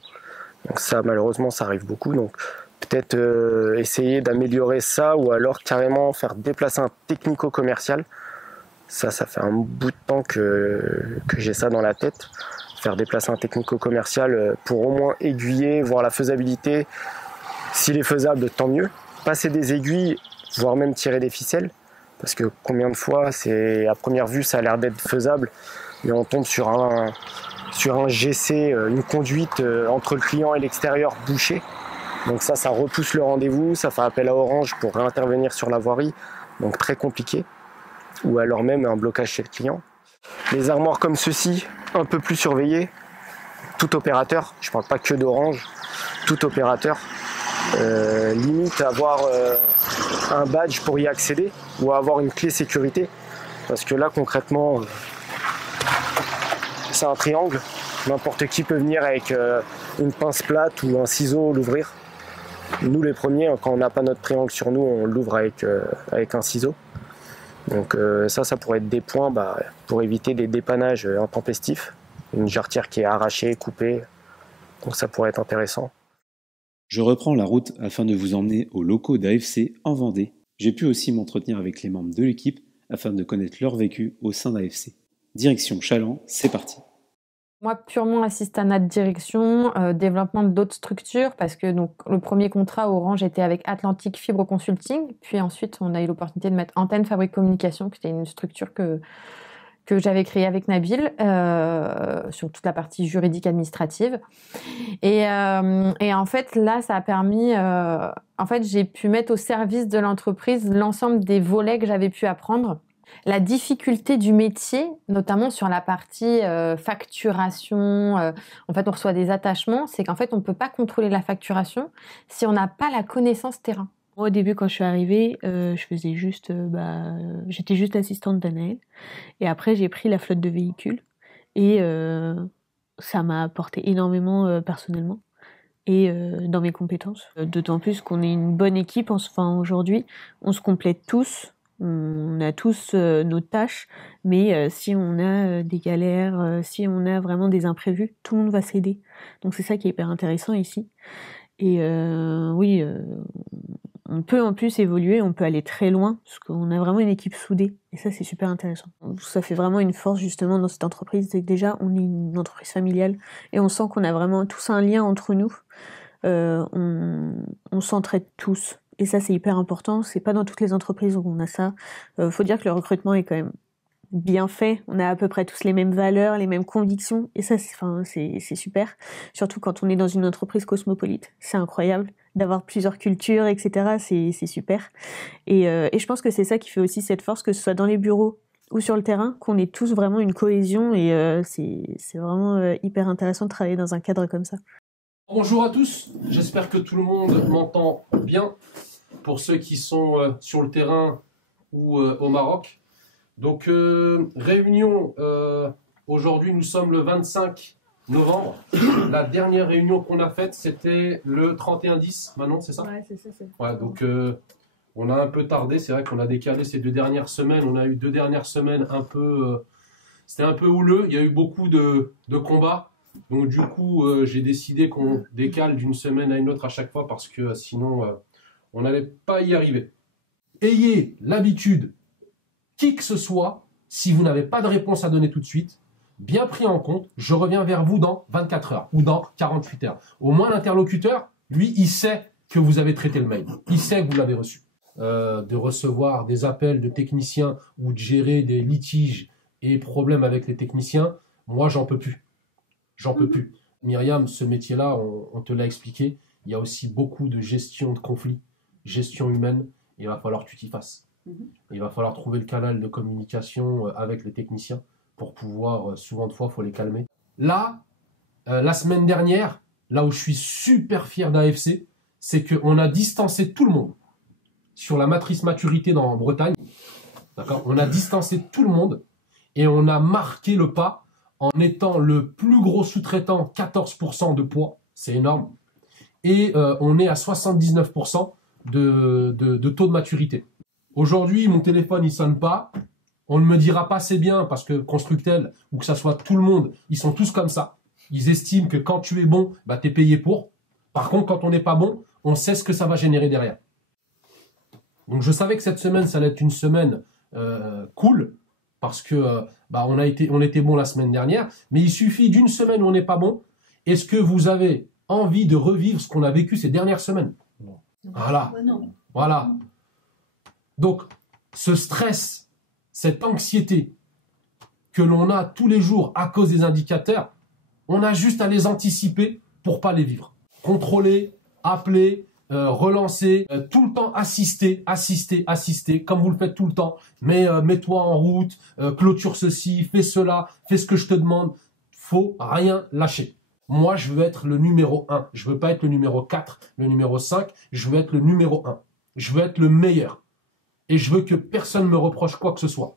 Donc ça, malheureusement, ça arrive beaucoup. Donc peut-être essayer d'améliorer ça, ou alors carrément faire déplacer un technico-commercial. Ça fait un bout de temps que j'ai ça dans la tête. Faire déplacer un technico-commercial pour au moins aiguiller, voir la faisabilité. S'il est faisable, tant mieux. Passer des aiguilles, voire même tirer des ficelles. Parce que combien de fois, à première vue, ça a l'air d'être faisable, mais on tombe sur un GC, une conduite entre le client et l'extérieur bouchée. Donc ça repousse le rendez-vous, ça fait appel à Orange pour réintervenir sur la voirie, donc très compliqué. Ou alors même un blocage chez le client. Les armoires comme ceci, un peu plus surveillées, tout opérateur, je ne parle pas que d'Orange, tout opérateur. Limite avoir un badge pour y accéder ou avoir une clé sécurité, parce que là concrètement c'est un triangle, n'importe qui peut venir avec une pince plate ou un ciseau l'ouvrir. Nous les premiers, quand on n'a pas notre triangle sur nous, on l'ouvre avec un ciseau. Donc ça pourrait être des points pour éviter des dépannages intempestifs, une jarretière qui est arrachée, coupée, donc ça pourrait être intéressant. Je reprends la route afin de vous emmener aux locaux d'AFC en Vendée. J'ai pu aussi m'entretenir avec les membres de l'équipe afin de connaître leur vécu au sein d'AFC. Direction Chaland, c'est parti. Moi, purement assistanat de direction, développement d'autres structures, parce que donc, le premier contrat Orange était avec Atlantic Fibre Consulting, puis ensuite on a eu l'opportunité de mettre Antenne Fabrique Communication, qui était une structure que j'avais créée avec Nabil, sur toute la partie juridique administrative. Et en fait, là, ça a permis... en fait, j'ai pu mettre au service de l'entreprise l'ensemble des volets que j'avais pu apprendre. La difficulté du métier, notamment sur la partie facturation, en fait, on reçoit des attachements, c'est qu'en fait, on ne peut pas contrôler la facturation si on n'a pas la connaissance terrain. Moi, au début, quand je suis arrivée, je faisais juste, j'étais juste assistante d'Anaël. Et après, j'ai pris la flotte de véhicules. Et ça m'a apporté énormément personnellement et dans mes compétences. D'autant plus qu'on est une bonne équipe. Enfin, aujourd'hui, on se complète tous. On a tous nos tâches. Mais si on a des galères, si on a vraiment des imprévus, tout le monde va s'aider. Donc, c'est ça qui est hyper intéressant ici. Et oui... on peut en plus évoluer, on peut aller très loin, parce qu'on a vraiment une équipe soudée. Et ça, c'est super intéressant. Ça fait vraiment une force, justement, dans cette entreprise. C'est que déjà, on est une entreprise familiale, et on sent qu'on a vraiment tous un lien entre nous. On s'entraide tous. Et ça, c'est hyper important. C'est pas dans toutes les entreprises où on a ça. Faut dire que le recrutement est quand même bien fait. On a à peu près tous les mêmes valeurs, les mêmes convictions. Et ça, c'est super. Surtout quand on est dans une entreprise cosmopolite. C'est incroyable d'avoir plusieurs cultures, etc. C'est super. Et je pense que c'est ça qui fait aussi cette force, que ce soit dans les bureaux ou sur le terrain, qu'on ait tous vraiment une cohésion. Et c'est vraiment hyper intéressant de travailler dans un cadre comme ça. Bonjour à tous. J'espère que tout le monde m'entend bien. Pour ceux qui sont sur le terrain ou au Maroc. Donc, réunion, aujourd'hui nous sommes le 25 novembre. La dernière réunion qu'on a faite, c'était le 31-10, Manon, c'est ça? Ouais, c'est ça. Ouais, donc on a un peu tardé, c'est vrai qu'on a décalé ces 2 dernières semaines. On a eu 2 dernières semaines un peu... c'était un peu houleux, il y a eu beaucoup de combats. Donc du coup, j'ai décidé qu'on décale d'une semaine à une autre à chaque fois parce que sinon, on n'allait pas y arriver. Ayez l'habitude, qui que ce soit, si vous n'avez pas de réponse à donner tout de suite, bien pris en compte, je reviens vers vous dans 24 heures ou dans 48 heures. Au moins, l'interlocuteur, lui, il sait que vous avez traité le mail. Il sait que vous l'avez reçu. De recevoir des appels de techniciens ou de gérer des litiges et problèmes avec les techniciens, moi, j'en peux plus. J'en peux plus. Myriam, ce métier-là, on te l'a expliqué, il y a aussi beaucoup de gestion de conflits, gestion humaine, il va falloir que tu t'y fasses. Il va falloir trouver le canal de communication avec les techniciens pour pouvoir, souvent de fois, il faut les calmer. Là, la semaine dernière, là où je suis super fier d'AFC, c'est qu'on a distancé tout le monde sur la matrice maturité en Bretagne. D'accord ? On a distancé tout le monde et on a marqué le pas en étant le plus gros sous-traitant, 14% de poids, c'est énorme. et on est à 79% de taux de maturité. Aujourd'hui, mon téléphone, il sonne pas. On ne me dira pas c'est bien parce que Constructel, ou que ça soit tout le monde, ils sont tous comme ça. Ils estiment que quand tu es bon, bah, tu es payé pour. Par contre, quand on n'est pas bon, on sait ce que ça va générer derrière. Donc je savais que cette semaine, ça allait être une semaine cool, parce que bah, on était bon la semaine dernière, mais il suffit d'une semaine où on n'est pas bon. Est-ce que vous avez envie de revivre ce qu'on a vécu ces dernières semaines? Voilà. Voilà. Donc, ce stress, cette anxiété que l'on a tous les jours à cause des indicateurs, on a juste à les anticiper pour pas les vivre. Contrôler, appeler, relancer, tout le temps assister, comme vous le faites tout le temps. Mais mets-toi en route, clôture ceci, fais cela, fais ce que je te demande. Faut rien lâcher. Moi, je veux être le numéro 1. Je veux pas être le numéro 4, le numéro 5. Je veux être le numéro 1. Je veux être le meilleur. Et je veux que personne me reproche quoi que ce soit.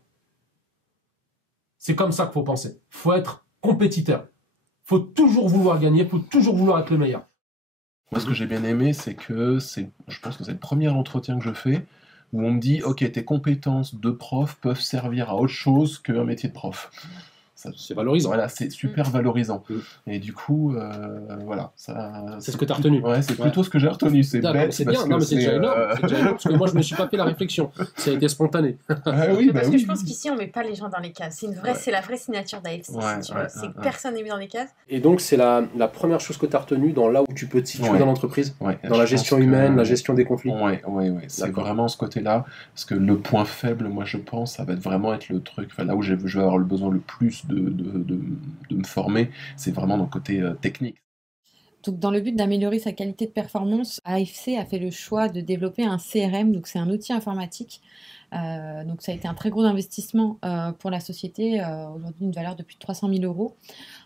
C'est comme ça qu'il faut penser. Il faut être compétiteur. Il faut toujours vouloir gagner, il faut toujours vouloir être le meilleur. Moi, ce que j'ai bien aimé, c'est que je pense que c'est le premier entretien que je fais où on me dit « Ok, tes compétences de prof peuvent servir à autre chose qu'un métier de prof. » C'est valorisant. Voilà, c'est super valorisant. Et du coup, voilà. C'est ce que tu as retenu. Ouais, c'est plutôt ce que j'ai retenu. C'est bête. C'est bien, non, mais c'est déjà énorme. C'est déjà énorme, parce que moi, je ne me suis pas fait la réflexion. Ça a été spontané. Oui, parce que je pense qu'ici, on ne met pas les gens dans les cases. C'est la vraie signature d'AFC. C'est que personne n'est mis dans les cases. Et donc, c'est la première chose que tu as retenue dans là où tu peux te situer dans l'entreprise, dans la gestion humaine, la gestion des conflits. Oui. C'est vraiment ce côté-là. Parce que le point faible, moi, je pense, ça va vraiment être le truc, là où je vais avoir le besoin le plus de me former, c'est vraiment dans le côté technique. Donc, dans le but d'améliorer sa qualité de performance, AFC a fait le choix de développer un CRM, donc c'est un outil informatique. Donc ça a été un très gros investissement pour la société, aujourd'hui une valeur de plus de 300 000 euros,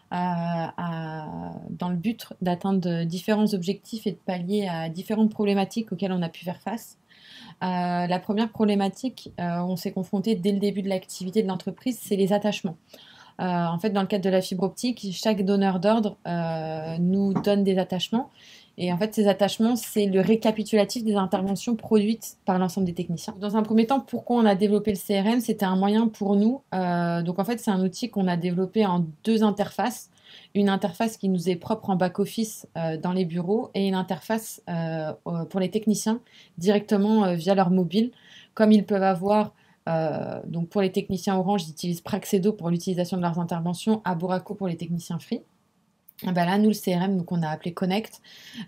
dans le but d'atteindre différents objectifs et de pallier à différentes problématiques auxquelles on a pu faire face. La première problématique, on s'est confronté dès le début de l'activité de l'entreprise, c'est les attachements. En fait, dans le cadre de la fibre optique, chaque donneur d'ordre nous donne des attachements. Et en fait, ces attachements, c'est le récapitulatif des interventions produites par l'ensemble des techniciens. Dans un premier temps, pourquoi on a développé le CRM? C'était un moyen pour nous. Donc en fait, c'est un outil qu'on a développé en deux interfaces. Une interface qui nous est propre en back-office dans les bureaux et une interface pour les techniciens directement via leur mobile. Comme ils peuvent avoir... donc pour les techniciens Orange, ils utilisent Praxedo pour l'utilisation de leurs interventions, Abouraco pour les techniciens Free. Et ben là, nous, le CRM, donc on a appelé Connect,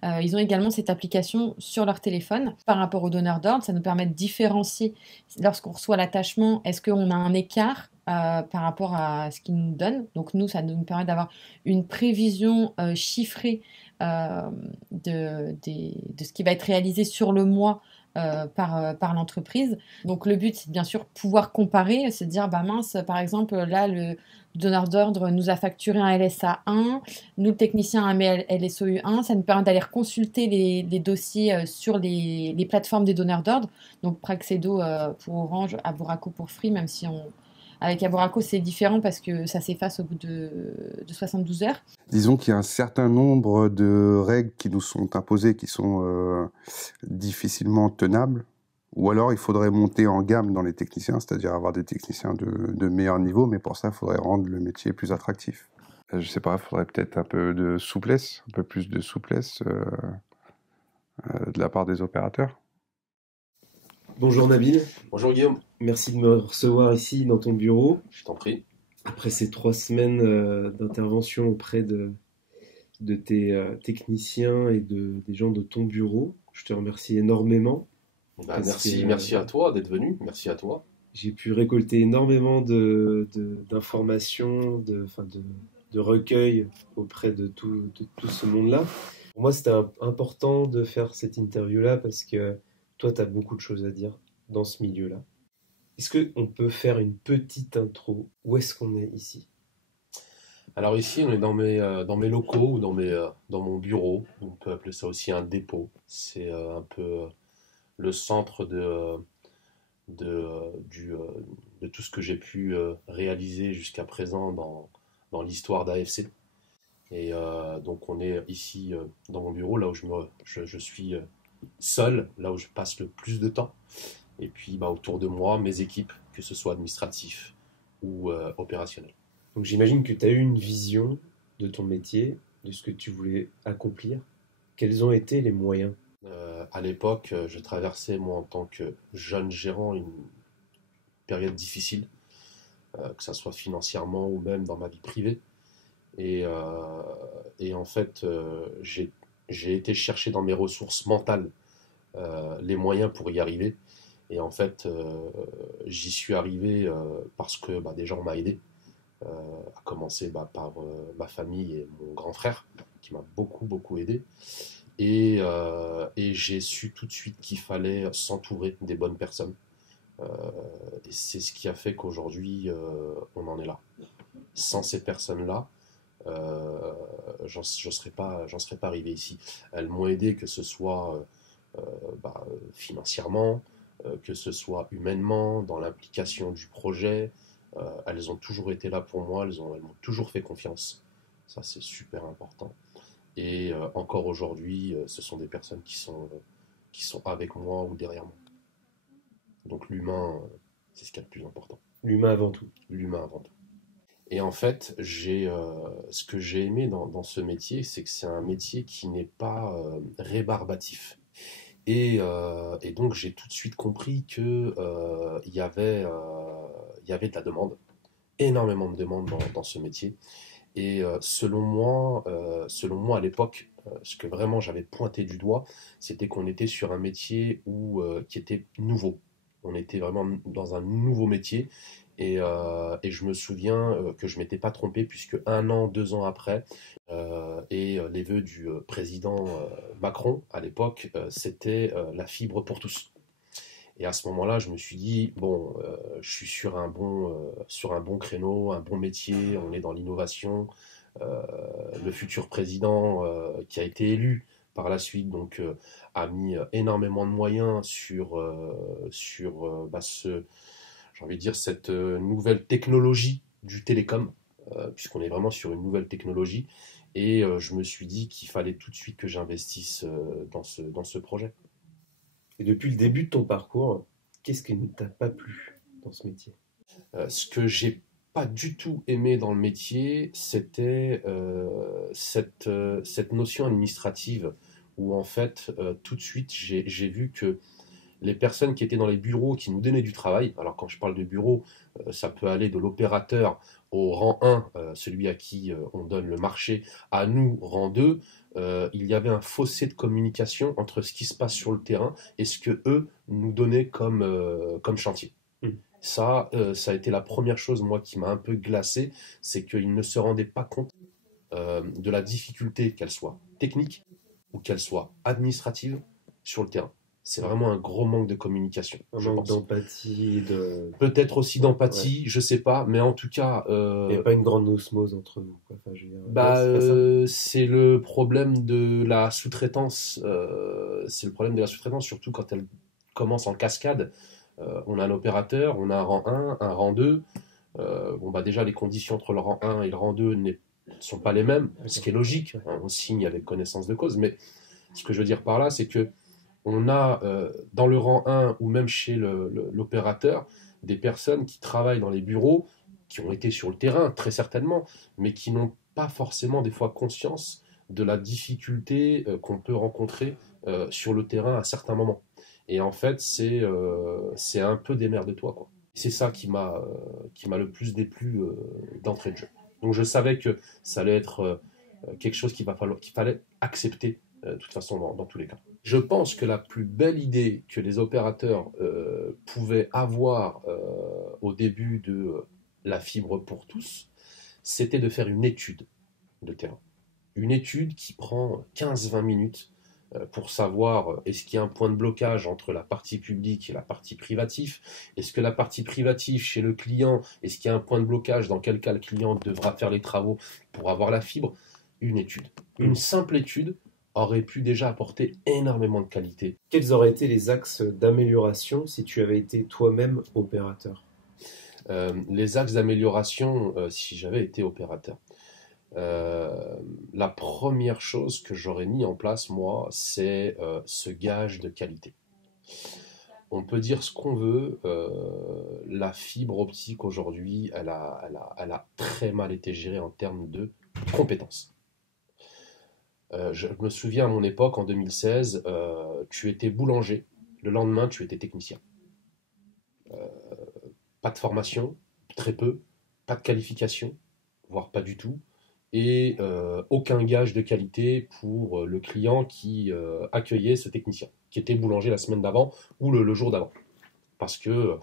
ils ont également cette application sur leur téléphone. Par rapport aux donneurs d'ordre, ça nous permet de différencier lorsqu'on reçoit l'attachement, est-ce qu'on a un écart par rapport à ce qu'ils nous donnent. Donc nous, ça nous permet d'avoir une prévision chiffrée de ce qui va être réalisé sur le mois par l'entreprise. Donc le but, c'est bien sûr pouvoir comparer, se dire, bah mince, par exemple, là, le donneur d'ordre nous a facturé un LSA 1, nous, le technicien, un LSOU 1, ça nous permet d'aller consulter les dossiers sur les plateformes des donneurs d'ordre, donc Praxedo pour Orange, Abouraco pour Free, même si avec Abouraco, c'est différent parce que ça s'efface au bout de 72 heures. Disons qu'il y a un certain nombre de règles qui nous sont imposées qui sont difficilement tenables. Ou alors, il faudrait monter en gamme dans les techniciens, c'est-à-dire avoir des techniciens de meilleur niveau, mais pour ça, il faudrait rendre le métier plus attractif. Je ne sais pas, il faudrait peut-être un peu de souplesse, un peu plus de souplesse de la part des opérateurs. Bonjour Nabil. Bonjour Guillaume. Merci de me recevoir ici dans ton bureau. Je t'en prie. Après ces 3 semaines d'intervention auprès de tes techniciens et des gens de ton bureau, je te remercie énormément. Merci à toi d'être venu. Merci à toi. J'ai pu récolter énormément d'informations, de recueils auprès de tout ce monde-là. Pour moi, c'était important de faire cette interview-là parce que toi, tu as beaucoup de choses à dire dans ce milieu-là. Est-ce qu'on peut faire une petite intro? Où est-ce qu'on est ici? Alors ici, on est dans mes locaux ou dans mon bureau. On peut appeler ça aussi un dépôt. C'est un peu le centre de tout ce que j'ai pu réaliser jusqu'à présent dans l'histoire d'AFC. Et donc on est ici dans mon bureau, là où je suis seul, là où je passe le plus de temps. Et puis autour de moi, mes équipes, que ce soit administratif ou opérationnel. Donc j'imagine que tu as eu une vision de ton métier, de ce que tu voulais accomplir. Quels ont été les moyens? À l'époque, je traversais, moi, en tant que jeune gérant, une période difficile, que ce soit financièrement ou même dans ma vie privée. Et en fait, j'ai été chercher dans mes ressources mentales les moyens pour y arriver. Et en fait, j'y suis arrivé parce que déjà on m'a aidé, à commencer par ma famille et mon grand frère, qui m'a beaucoup aidé. Et j'ai su tout de suite qu'il fallait s'entourer des bonnes personnes. Et c'est ce qui a fait qu'aujourd'hui, on en est là. Sans ces personnes-là, j'en serais pas arrivé ici. Elles m'ont aidé, que ce soit financièrement, que ce soit humainement, dans l'implication du projet. Elles ont toujours été là pour moi, elles m'ont toujours fait confiance. Ça, c'est super important. Et encore aujourd'hui, ce sont des personnes qui sont avec moi ou derrière moi. Donc l'humain, c'est ce qu'il y a de plus important. L'humain avant tout. L'humain avant tout. Et en fait, ce que j'ai aimé dans ce métier, c'est que c'est un métier qui n'est pas rébarbatif. Et donc j'ai tout de suite compris qu'il y avait de la demande, énormément de demande dans ce métier. Et selon moi à l'époque, ce que vraiment j'avais pointé du doigt, c'était qu'on était sur un métier qui était nouveau. On était vraiment dans un nouveau métier. Et je me souviens que je ne m'étais pas trompé, puisque 1 an, 2 ans après, et les vœux du président Macron à l'époque, c'était la fibre pour tous. Et à ce moment-là, je me suis dit, bon, je suis sur un bon créneau, un bon métier, on est dans l'innovation. Le futur président qui a été élu par la suite donc, a mis énormément de moyens sur j'ai envie de dire, cette nouvelle technologie du télécom, puisqu'on est vraiment sur une nouvelle technologie. Et je me suis dit qu'il fallait tout de suite que j'investisse dans ce projet. Et depuis le début de ton parcours, qu'est-ce qui ne t'a pas plu dans ce métier? Ce que j'ai pas du tout aimé dans le métier, c'était cette notion administrative, où en fait, tout de suite, j'ai vu que les personnes qui étaient dans les bureaux, qui nous donnaient du travail, alors quand je parle de bureau, ça peut aller de l'opérateur au rang 1, celui à qui on donne le marché, à nous, rang 2, il y avait un fossé de communication entre ce qui se passe sur le terrain et ce que eux nous donnaient comme chantier. Ça a été la première chose, moi, qui m'a un peu glacé, c'est qu'ils ne se rendaient pas compte de la difficulté, qu'elle soit technique ou qu'elle soit administrative, sur le terrain. C'est vraiment un gros manque de communication. Un manque d'empathie. Peut-être aussi d'empathie, je sais pas, mais en tout cas... Il n'y a pas une grande osmose entre vous, quoi. Enfin, je veux dire, c'est le problème de la sous-traitance. C'est le problème de la sous-traitance, surtout quand elle commence en cascade. On a un opérateur, on a un rang 1, un rang 2. Déjà, les conditions entre le rang 1 et le rang 2 ne sont pas les mêmes, ce qui est logique. On signe avec connaissance de cause, mais ce que je veux dire par là, c'est que on a dans le rang 1 ou même chez l'opérateur des personnes qui travaillent dans les bureaux, qui ont été sur le terrain très certainement, mais qui n'ont pas forcément des fois conscience de la difficulté qu'on peut rencontrer sur le terrain à certains moments. Et en fait, c'est un peu démerde-toi, quoi. C'est ça qui m'a le plus déplu d'entrée de jeu. Donc je savais que ça allait être quelque chose qu'il fallait accepter de toute façon dans tous les cas. Je pense que la plus belle idée que les opérateurs pouvaient avoir au début de la fibre pour tous, c'était de faire une étude de terrain. Une étude qui prend 15-20 minutes pour savoir est-ce qu'il y a un point de blocage entre la partie publique et la partie privative. Est-ce que la partie privative chez le client, est-ce qu'il y a un point de blocage, dans quel cas le client devra faire les travaux pour avoir la fibre. Une étude. Une simple étude aurait pu déjà apporter énormément de qualité. Quels auraient été les axes d'amélioration si tu avais été toi-même opérateur? Les axes d'amélioration si j'avais été opérateur. La première chose que j'aurais mis en place, moi, c'est ce gage de qualité. On peut dire ce qu'on veut, la fibre optique aujourd'hui, elle a très mal été gérée en termes de compétences. Je me souviens à mon époque, en 2016, tu étais boulanger, le lendemain tu étais technicien. Pas de formation, très peu, pas de qualification, voire pas du tout, et aucun gage de qualité pour le client qui accueillait ce technicien, qui était boulanger la semaine d'avant ou le jour d'avant. Parce que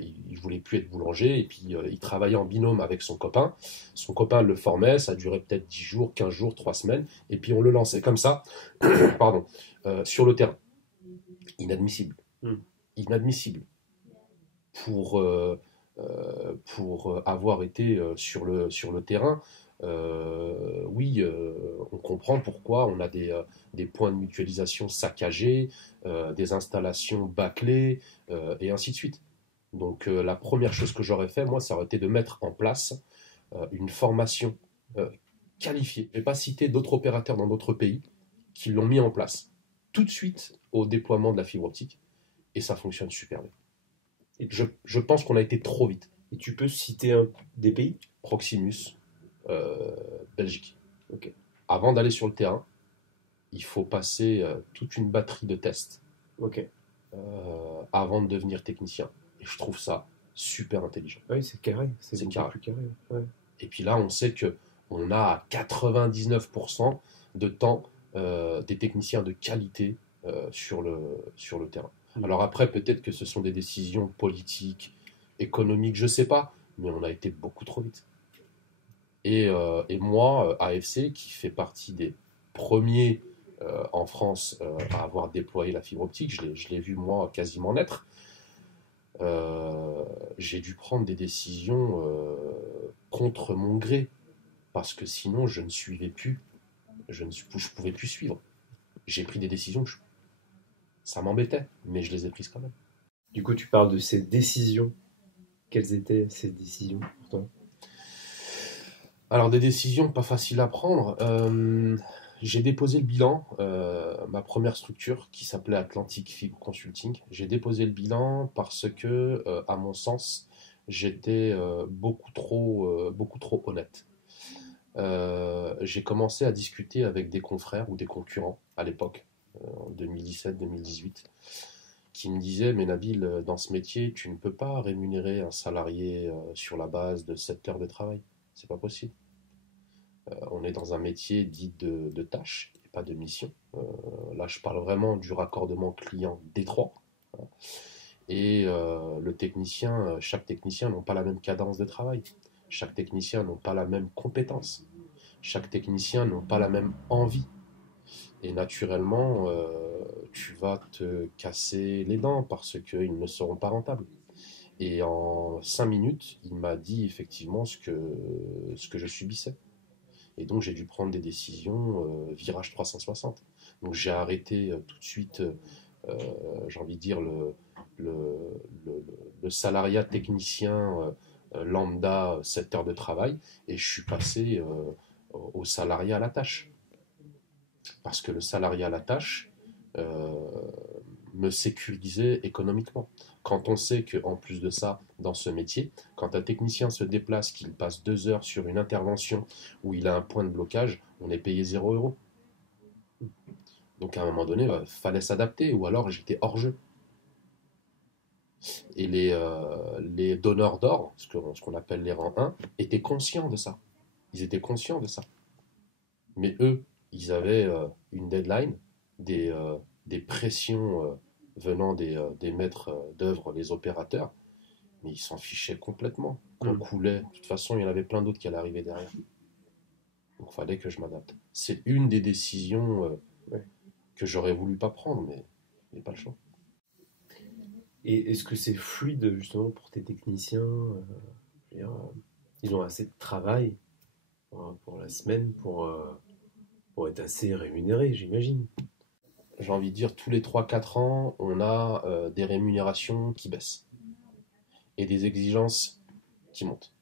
il voulait plus être boulanger, et puis il travaillait en binôme avec son copain. Son copain le formait, ça durait peut-être 10 jours, 15 jours, 3 semaines, et puis on le lançait comme ça pardon, sur le terrain. Inadmissible. Inadmissible. Pour avoir été sur le terrain, oui, on comprend pourquoi on a des points de mutualisation saccagés, des installations bâclées, et ainsi de suite. Donc la première chose que j'aurais fait, moi, ça aurait été de mettre en place une formation qualifiée. Je ne vais pas citer d'autres opérateurs dans d'autres pays qui l'ont mis en place tout de suite au déploiement de la fibre optique, et ça fonctionne super bien. Et je pense qu'on a été trop vite. Et tu peux citer des pays? Proximus, Belgique. Okay. Avant d'aller sur le terrain, il faut passer toute une batterie de tests avant de devenir technicien. Et je trouve ça super intelligent. Oui, c'est carré. C'est carré. Plus carré. Ouais. Et puis là, on sait qu'on a à 99% de temps des techniciens de qualité sur le terrain. Alors après, peut-être que ce sont des décisions politiques, économiques, je ne sais pas, mais on a été beaucoup trop vite. Et moi, AFC, qui fait partie des premiers en France à avoir déployé la fibre optique, je l'ai vu moi quasiment naître, j'ai dû prendre des décisions contre mon gré, parce que sinon je ne suivais plus, je pouvais plus suivre. J'ai pris des décisions, ça m'embêtait, mais je les ai prises quand même. Du coup, tu parles de ces décisions. Quelles étaient ces décisions pour toi? Alors, des décisions pas faciles à prendre. J'ai déposé le bilan, ma première structure qui s'appelait Atlantic Fibre Consulting. J'ai déposé le bilan parce que, à mon sens, j'étais beaucoup trop honnête. J'ai commencé à discuter avec des confrères ou des concurrents à l'époque, en 2017-2018, qui me disaient: mais Nabil, dans ce métier, tu ne peux pas rémunérer un salarié sur la base de 7 heures de travail. C'est pas possible. On est dans un métier dit de tâches et pas de mission. Là, je parle vraiment du raccordement client D3. Et le technicien, chaque technicien n'a pas la même cadence de travail. Chaque technicien n'a pas la même compétence. Chaque technicien n'a pas la même envie. Et naturellement, tu vas te casser les dents parce qu'ils ne seront pas rentables. Et en 5 minutes, il m'a dit effectivement ce que je subissais. Et donc j'ai dû prendre des décisions virage 360. Donc j'ai arrêté tout de suite, j'ai envie de dire, le salariat technicien lambda 7 heures de travail, et je suis passé au salariat à la tâche. Parce que le salariat à la tâche me sécurisait économiquement. Quand on sait qu'en plus de ça, dans ce métier, quand un technicien se déplace, qu'il passe 2 heures sur une intervention où il a un point de blocage, on est payé 0 €. Donc à un moment donné, il fallait s'adapter, ou alors j'étais hors jeu. Et les donneurs d'ordre, ce qu'on appelle les rangs 1, étaient conscients de ça. Ils étaient conscients de ça. Mais eux, ils avaient une deadline, des pressions venant des maîtres d'œuvre, les opérateurs, mais ils s'en fichaient complètement. Qu'on coulait, de toute façon, il y en avait plein d'autres qui allaient arriver derrière. Donc il fallait que je m'adapte. C'est une des décisions que j'aurais voulu pas prendre, mais pas le choix. Et est-ce que c'est fluide justement pour tes techniciens? Ils ont assez de travail pour la semaine pour être assez rémunérés, j'imagine. J'ai envie de dire, tous les 3-4 ans, on a des rémunérations qui baissent et des exigences qui montent.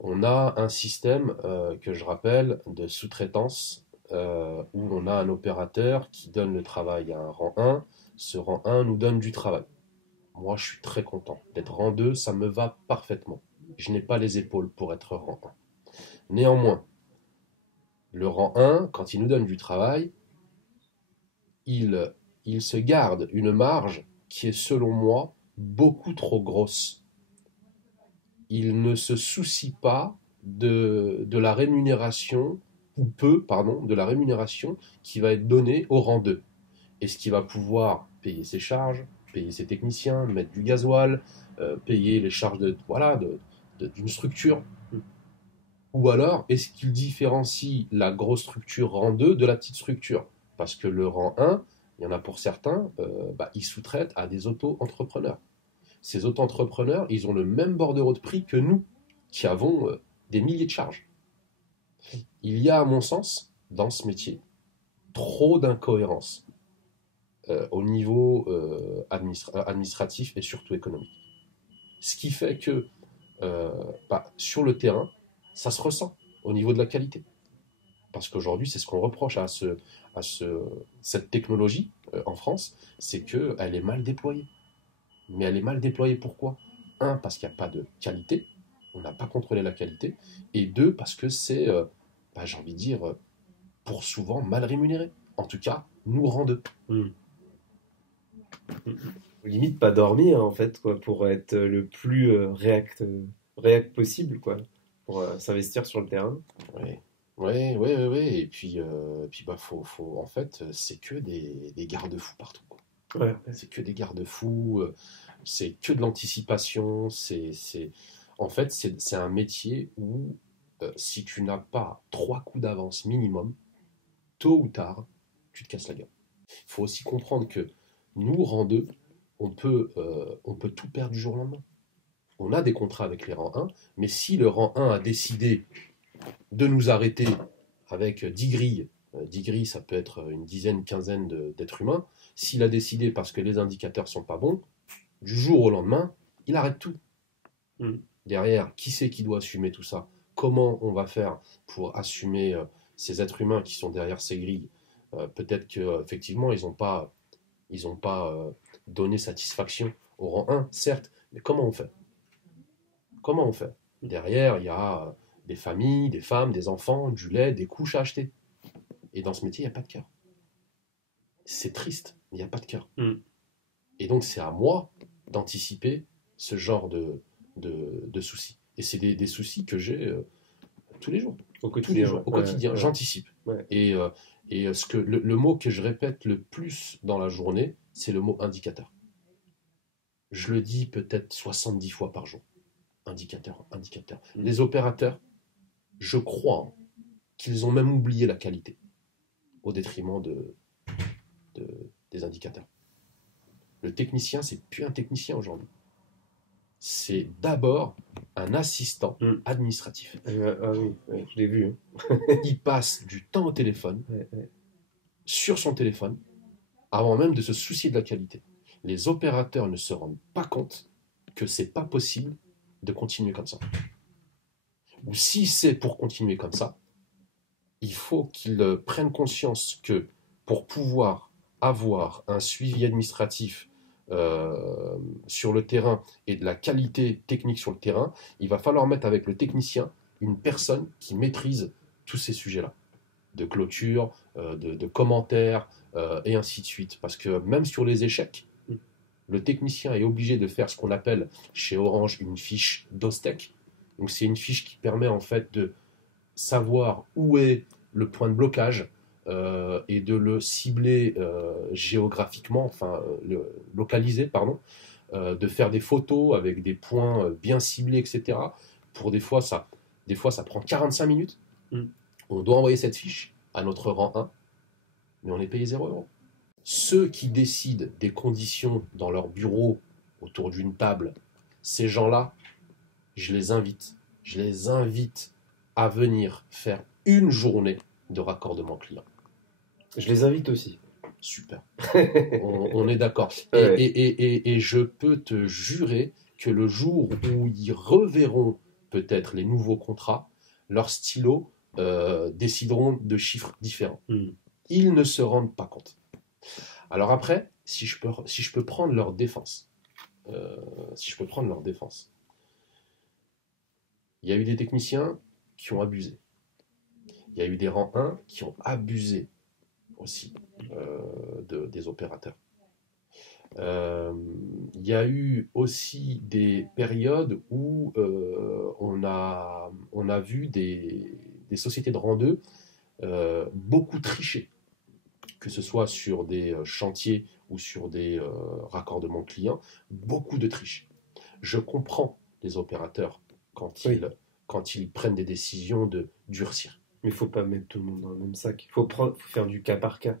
On a un système que je rappelle de sous-traitance où on a un opérateur qui donne le travail à un rang 1. Ce rang 1 nous donne du travail. Moi, je suis très content. D'être rang 2, ça me va parfaitement. Je n'ai pas les épaules pour être rang 1. Néanmoins, le rang 1, quand il nous donne du travail, il se garde une marge qui est, selon moi, beaucoup trop grosse. Il ne se soucie pas de la rémunération, ou peu, pardon, de la rémunération qui va être donnée au rang 2. Est-ce qu'il va pouvoir payer ses charges, payer ses techniciens, mettre du gasoil, payer les charges d'une structure? Ou alors, est-ce qu'il différencie la grosse structure rang 2 de la petite structure? Parce que le rang 1, il y en a pour certains, ils sous-traitent à des auto-entrepreneurs. Ces auto-entrepreneurs, ils ont le même bordereau de prix que nous, qui avons des milliers de charges. Il y a, à mon sens, dans ce métier, trop d'incohérences au niveau administratif et surtout économique. Ce qui fait que sur le terrain, ça se ressent au niveau de la qualité. Parce qu'aujourd'hui, c'est ce qu'on reproche à cette technologie en France, c'est qu'elle est mal déployée. Mais elle est mal déployée pourquoi? 1, parce qu'il n'y a pas de qualité, on n'a pas contrôlé la qualité, et 2, parce que c'est, j'ai envie de dire, pour souvent mal rémunéré. En tout cas, nous rend 2. Limite pas dormir en fait, quoi, pour être le plus réact possible, quoi, pour s'investir sur le terrain. Oui. Et puis, en fait, c'est que des garde-fous partout, quoi. Ouais. C'est que des garde-fous, c'est que de l'anticipation. En fait, c'est un métier où si tu n'as pas 3 coups d'avance minimum, tôt ou tard, tu te casses la gueule. Il faut aussi comprendre que nous, rang 2, on peut tout perdre du jour au lendemain. On a des contrats avec les rangs 1, mais si le rang 1 a décidé de nous arrêter avec 10 grilles, 10 grilles, ça peut être une dizaine, quinzaine d'êtres humains, s'il a décidé parce que les indicateurs sont pas bons, du jour au lendemain, il arrête tout. Derrière, qui c'est qui doit assumer tout ça? Comment on va faire pour assumer ces êtres humains qui sont derrière ces grilles? Peut-être qu'effectivement, ils n'ont pas donné satisfaction au rang 1, certes, mais comment on fait? Derrière, il y a des familles, des femmes, des enfants, du lait, des couches à acheter. Et dans ce métier, il n'y a pas de cœur. C'est triste, il n'y a pas de cœur. Et donc, c'est à moi d'anticiper ce genre de soucis. Et c'est des soucis que j'ai tous les jours. Au quotidien. Au quotidien, j'anticipe. Ouais. Et le mot que je répète le plus dans la journée, c'est le mot indicateur. Je le dis peut-être 70 fois par jour. Indicateur. Les opérateurs, je crois qu'ils ont même oublié la qualité au détriment des indicateurs. Le technicien, c'est plus un technicien aujourd'hui. C'est d'abord un assistant administratif. Ah oui, je l'ai vu. Il passe du temps au téléphone, sur son téléphone, avant même de se soucier de la qualité. Les opérateurs ne se rendent pas compte que c'est pas possible de continuer comme ça. Ou si c'est pour continuer comme ça, il faut qu'ils prennent conscience que pour pouvoir avoir un suivi administratif sur le terrain et de la qualité technique sur le terrain, il va falloir mettre avec le technicien une personne qui maîtrise tous ces sujets-là, de clôture, de commentaires, et ainsi de suite. Parce que même sur les échecs, le technicien est obligé de faire ce qu'on appelle chez Orange une fiche d'OSTEC. Donc c'est une fiche qui permet en fait de savoir où est le point de blocage et de le cibler géographiquement, enfin le localiser, pardon, de faire des photos avec des points bien ciblés, etc. Pour des fois ça prend 45 minutes. On doit envoyer cette fiche à notre rang 1, mais on est payé 0 €. Ceux qui décident des conditions dans leur bureau autour d'une table, ces gens-là, je les invite à venir faire une journée de raccordement client. Je les invite aussi. Super. on est d'accord. Et je peux te jurer que le jour où ils reverront peut-être les nouveaux contrats, leurs stylos décideront de chiffres différents. Ils ne se rendent pas compte. Alors après, si je peux prendre leur défense, il y a eu des techniciens qui ont abusé. Il y a eu des rangs 1 qui ont abusé aussi des opérateurs. Il y a eu aussi des périodes où on a vu des sociétés de rang 2 beaucoup tricher, que ce soit sur des chantiers ou sur des raccordements clients, beaucoup de triche. Je comprends les opérateurs quand ils prennent des décisions de durcir. Mais il ne faut pas mettre tout le monde dans le même sac. Il faut faire du cas par cas.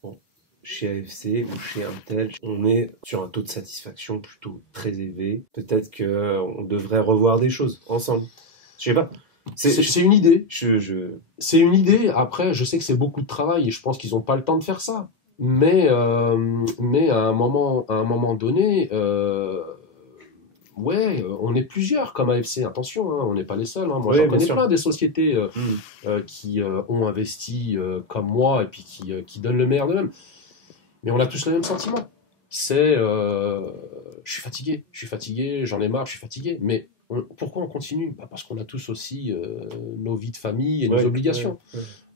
Bon, chez AFC ou chez Intel, on est sur un taux de satisfaction plutôt très élevé. Peut-être qu'on devrait revoir des choses ensemble. Je sais pas. C'est une idée. C'est une idée. Après, je sais que c'est beaucoup de travail et je pense qu'ils n'ont pas le temps de faire ça. Mais à un moment donné, on est plusieurs comme AFC. Attention, on n'est pas les seuls. Moi, j'en connais plein des sociétés qui ont investi comme moi et puis qui donnent le meilleur d'eux-mêmes. Mais on a tous le même sentiment. C'est je suis fatigué, j'en ai marre, je suis fatigué. Mais pourquoi on continue? Parce qu'on a tous aussi nos vies de famille et nos obligations.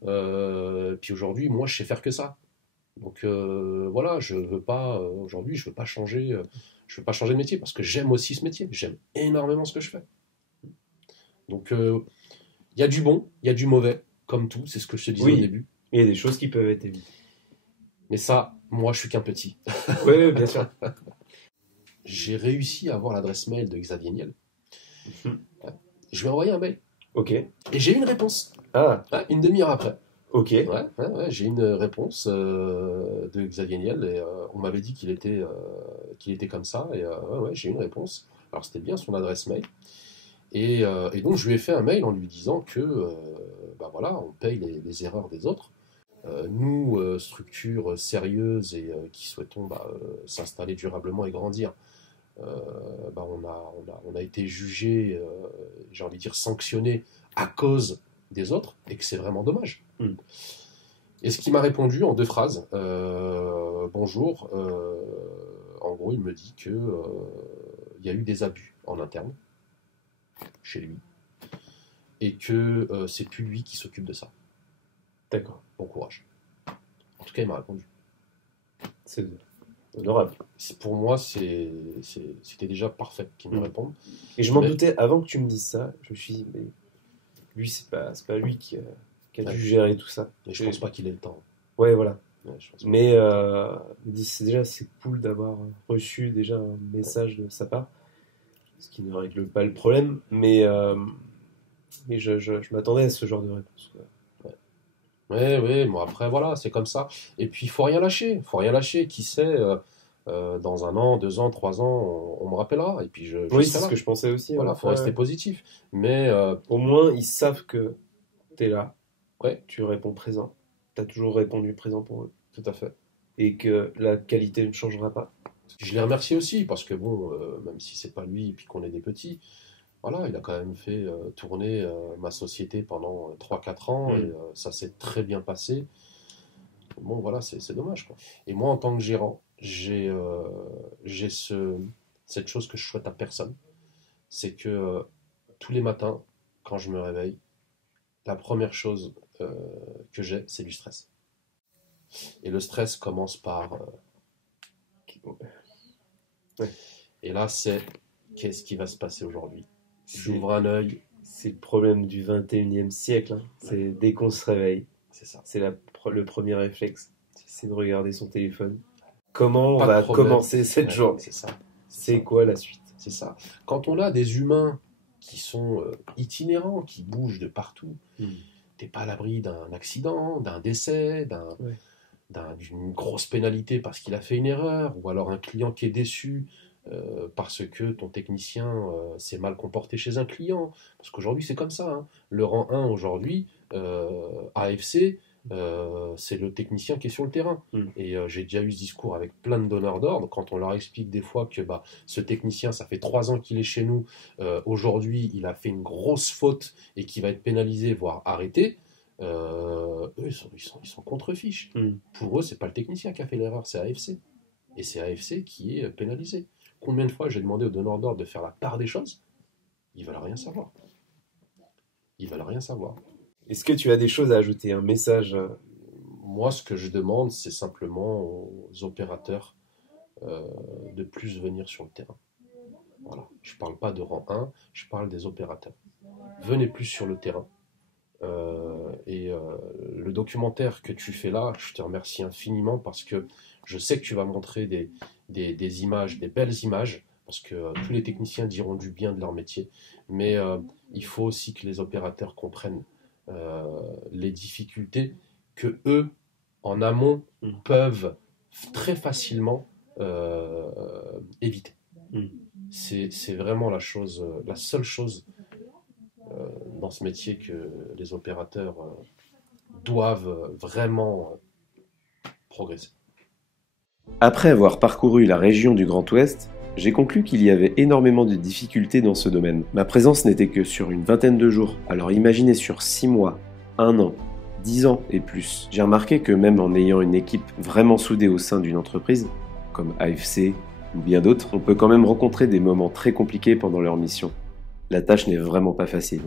Puis aujourd'hui, moi, je sais faire que ça. Donc voilà, je veux pas changer de métier parce que j'aime aussi ce métier. J'aime énormément ce que je fais. Donc il y a du bon, il y a du mauvais, comme tout. C'est ce que je te disais au début. Il y a des choses qui peuvent être évitées. Mais ça, moi, je suis qu'un petit. Oui, bien sûr. J'ai réussi à avoir l'adresse mail de Xavier Niel. Je lui ai envoyé un mail. Ok. Et j'ai eu une réponse. Une demi-heure après. Ok. J'ai une réponse de Xavier Niel et on m'avait dit qu'il était comme ça et j'ai eu une réponse. Alors c'était bien son adresse mail et donc je lui ai fait un mail en lui disant que on paye les erreurs des autres. Nous, structures sérieuses et qui souhaitons s'installer durablement et grandir, on a été jugés, j'ai envie de dire sanctionnés à cause des autres et que c'est vraiment dommage. Et ce qu'il m'a répondu en 2 phrases, bonjour, en gros il me dit que il y a eu des abus en interne chez lui et que c'est plus lui qui s'occupe de ça. D'accord. Bon courage. En tout cas il m'a répondu. C'est honorable. Pour moi c'était déjà parfait qu'il me réponde. Et je m'en doutais avant que tu me dises ça, je me suis dit mais lui c'est pas lui qui a dû gérer tout ça. Mais je pense pas qu'il ait le temps. Ouais, voilà. Mais déjà, c'est cool d'avoir reçu déjà un message de sa part, ce qui ne règle pas le problème, mais je m'attendais à ce genre de réponse. Oui, bon après voilà, c'est comme ça. Et puis il faut rien lâcher. Qui sait, dans 1 an, 2 ans, 3 ans, on me rappellera. Et puis oui, c'est ce que je pensais aussi. Voilà, faut rester positif. Mais au moins, ils savent que tu es là. Tu réponds présent. Tu as toujours répondu présent pour eux. Tout à fait. Et que la qualité ne changera pas. Je les remercie aussi, parce que bon, même si c'est pas lui et puis qu'on est des petits, voilà, il a quand même fait tourner ma société pendant 3-4 ans et ça s'est très bien passé. Bon, voilà, c'est dommage, quoi. Et moi, en tant que gérant, j'ai cette chose que je souhaite à personne, c'est que tous les matins, quand je me réveille, la première chose que j'ai, c'est du stress. Et le stress commence par... Et là, c'est qu'est-ce qui va se passer aujourd'hui? J'ouvre un œil. C'est le problème du 21e siècle. C'est dès qu'on se réveille. C'est ça. C'est le premier réflexe. C'est de regarder son téléphone. Comment on va commencer cette journée? C'est ça. C'est quoi la suite? C'est ça. Quand on a des humains qui sont itinérants, qui bougent de partout, t'es pas à l'abri d'un accident, d'un décès, d'une grosse pénalité parce qu'il a fait une erreur, ou alors un client qui est déçu parce que ton technicien s'est mal comporté chez un client. Parce qu'aujourd'hui, c'est comme ça. Le rang 1, aujourd'hui, AFC, c'est le technicien qui est sur le terrain. Et j'ai déjà eu ce discours avec plein de donneurs d'ordre, quand on leur explique des fois que ce technicien, ça fait 3 ans qu'il est chez nous, aujourd'hui il a fait une grosse faute et qu'il va être pénalisé, voire arrêté, eux ils sont contre-fiches. Pour eux, c'est pas le technicien qui a fait l'erreur, c'est AFC. Et c'est AFC qui est pénalisé. Combien de fois j'ai demandé aux donneurs d'ordre de faire la part des choses? Ils veulent rien savoir. Ils veulent rien savoir. Est-ce que tu as des choses à ajouter, un message? Moi, ce que je demande, c'est simplement aux opérateurs de plus venir sur le terrain. Voilà. Je ne parle pas de rang 1, je parle des opérateurs. Venez plus sur le terrain. Le documentaire que tu fais là, je te remercie infiniment parce que je sais que tu vas montrer des images, des belles images, parce que tous les techniciens diront du bien de leur métier, mais il faut aussi que les opérateurs comprennent les difficultés que eux, en amont, peuvent très facilement éviter. C'est vraiment la seule chose dans ce métier que les opérateurs doivent vraiment progresser. Après avoir parcouru la région du Grand Ouest, j'ai conclu qu'il y avait énormément de difficultés dans ce domaine. Ma présence n'était que sur une vingtaine de jours, alors imaginez sur 6 mois, 1 an, 10 ans et plus. J'ai remarqué que même en ayant une équipe vraiment soudée au sein d'une entreprise, comme AFC ou bien d'autres, on peut quand même rencontrer des moments très compliqués pendant leur mission. La tâche n'est vraiment pas facile.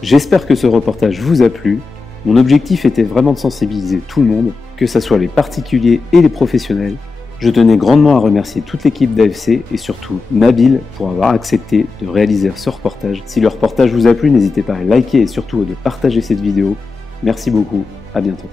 J'espère que ce reportage vous a plu. Mon objectif était vraiment de sensibiliser tout le monde, que ce soit les particuliers et les professionnels. Je tenais grandement à remercier toute l'équipe d'AFC et surtout Nabil pour avoir accepté de réaliser ce reportage. Si le reportage vous a plu, n'hésitez pas à liker et surtout de partager cette vidéo. Merci beaucoup, à bientôt.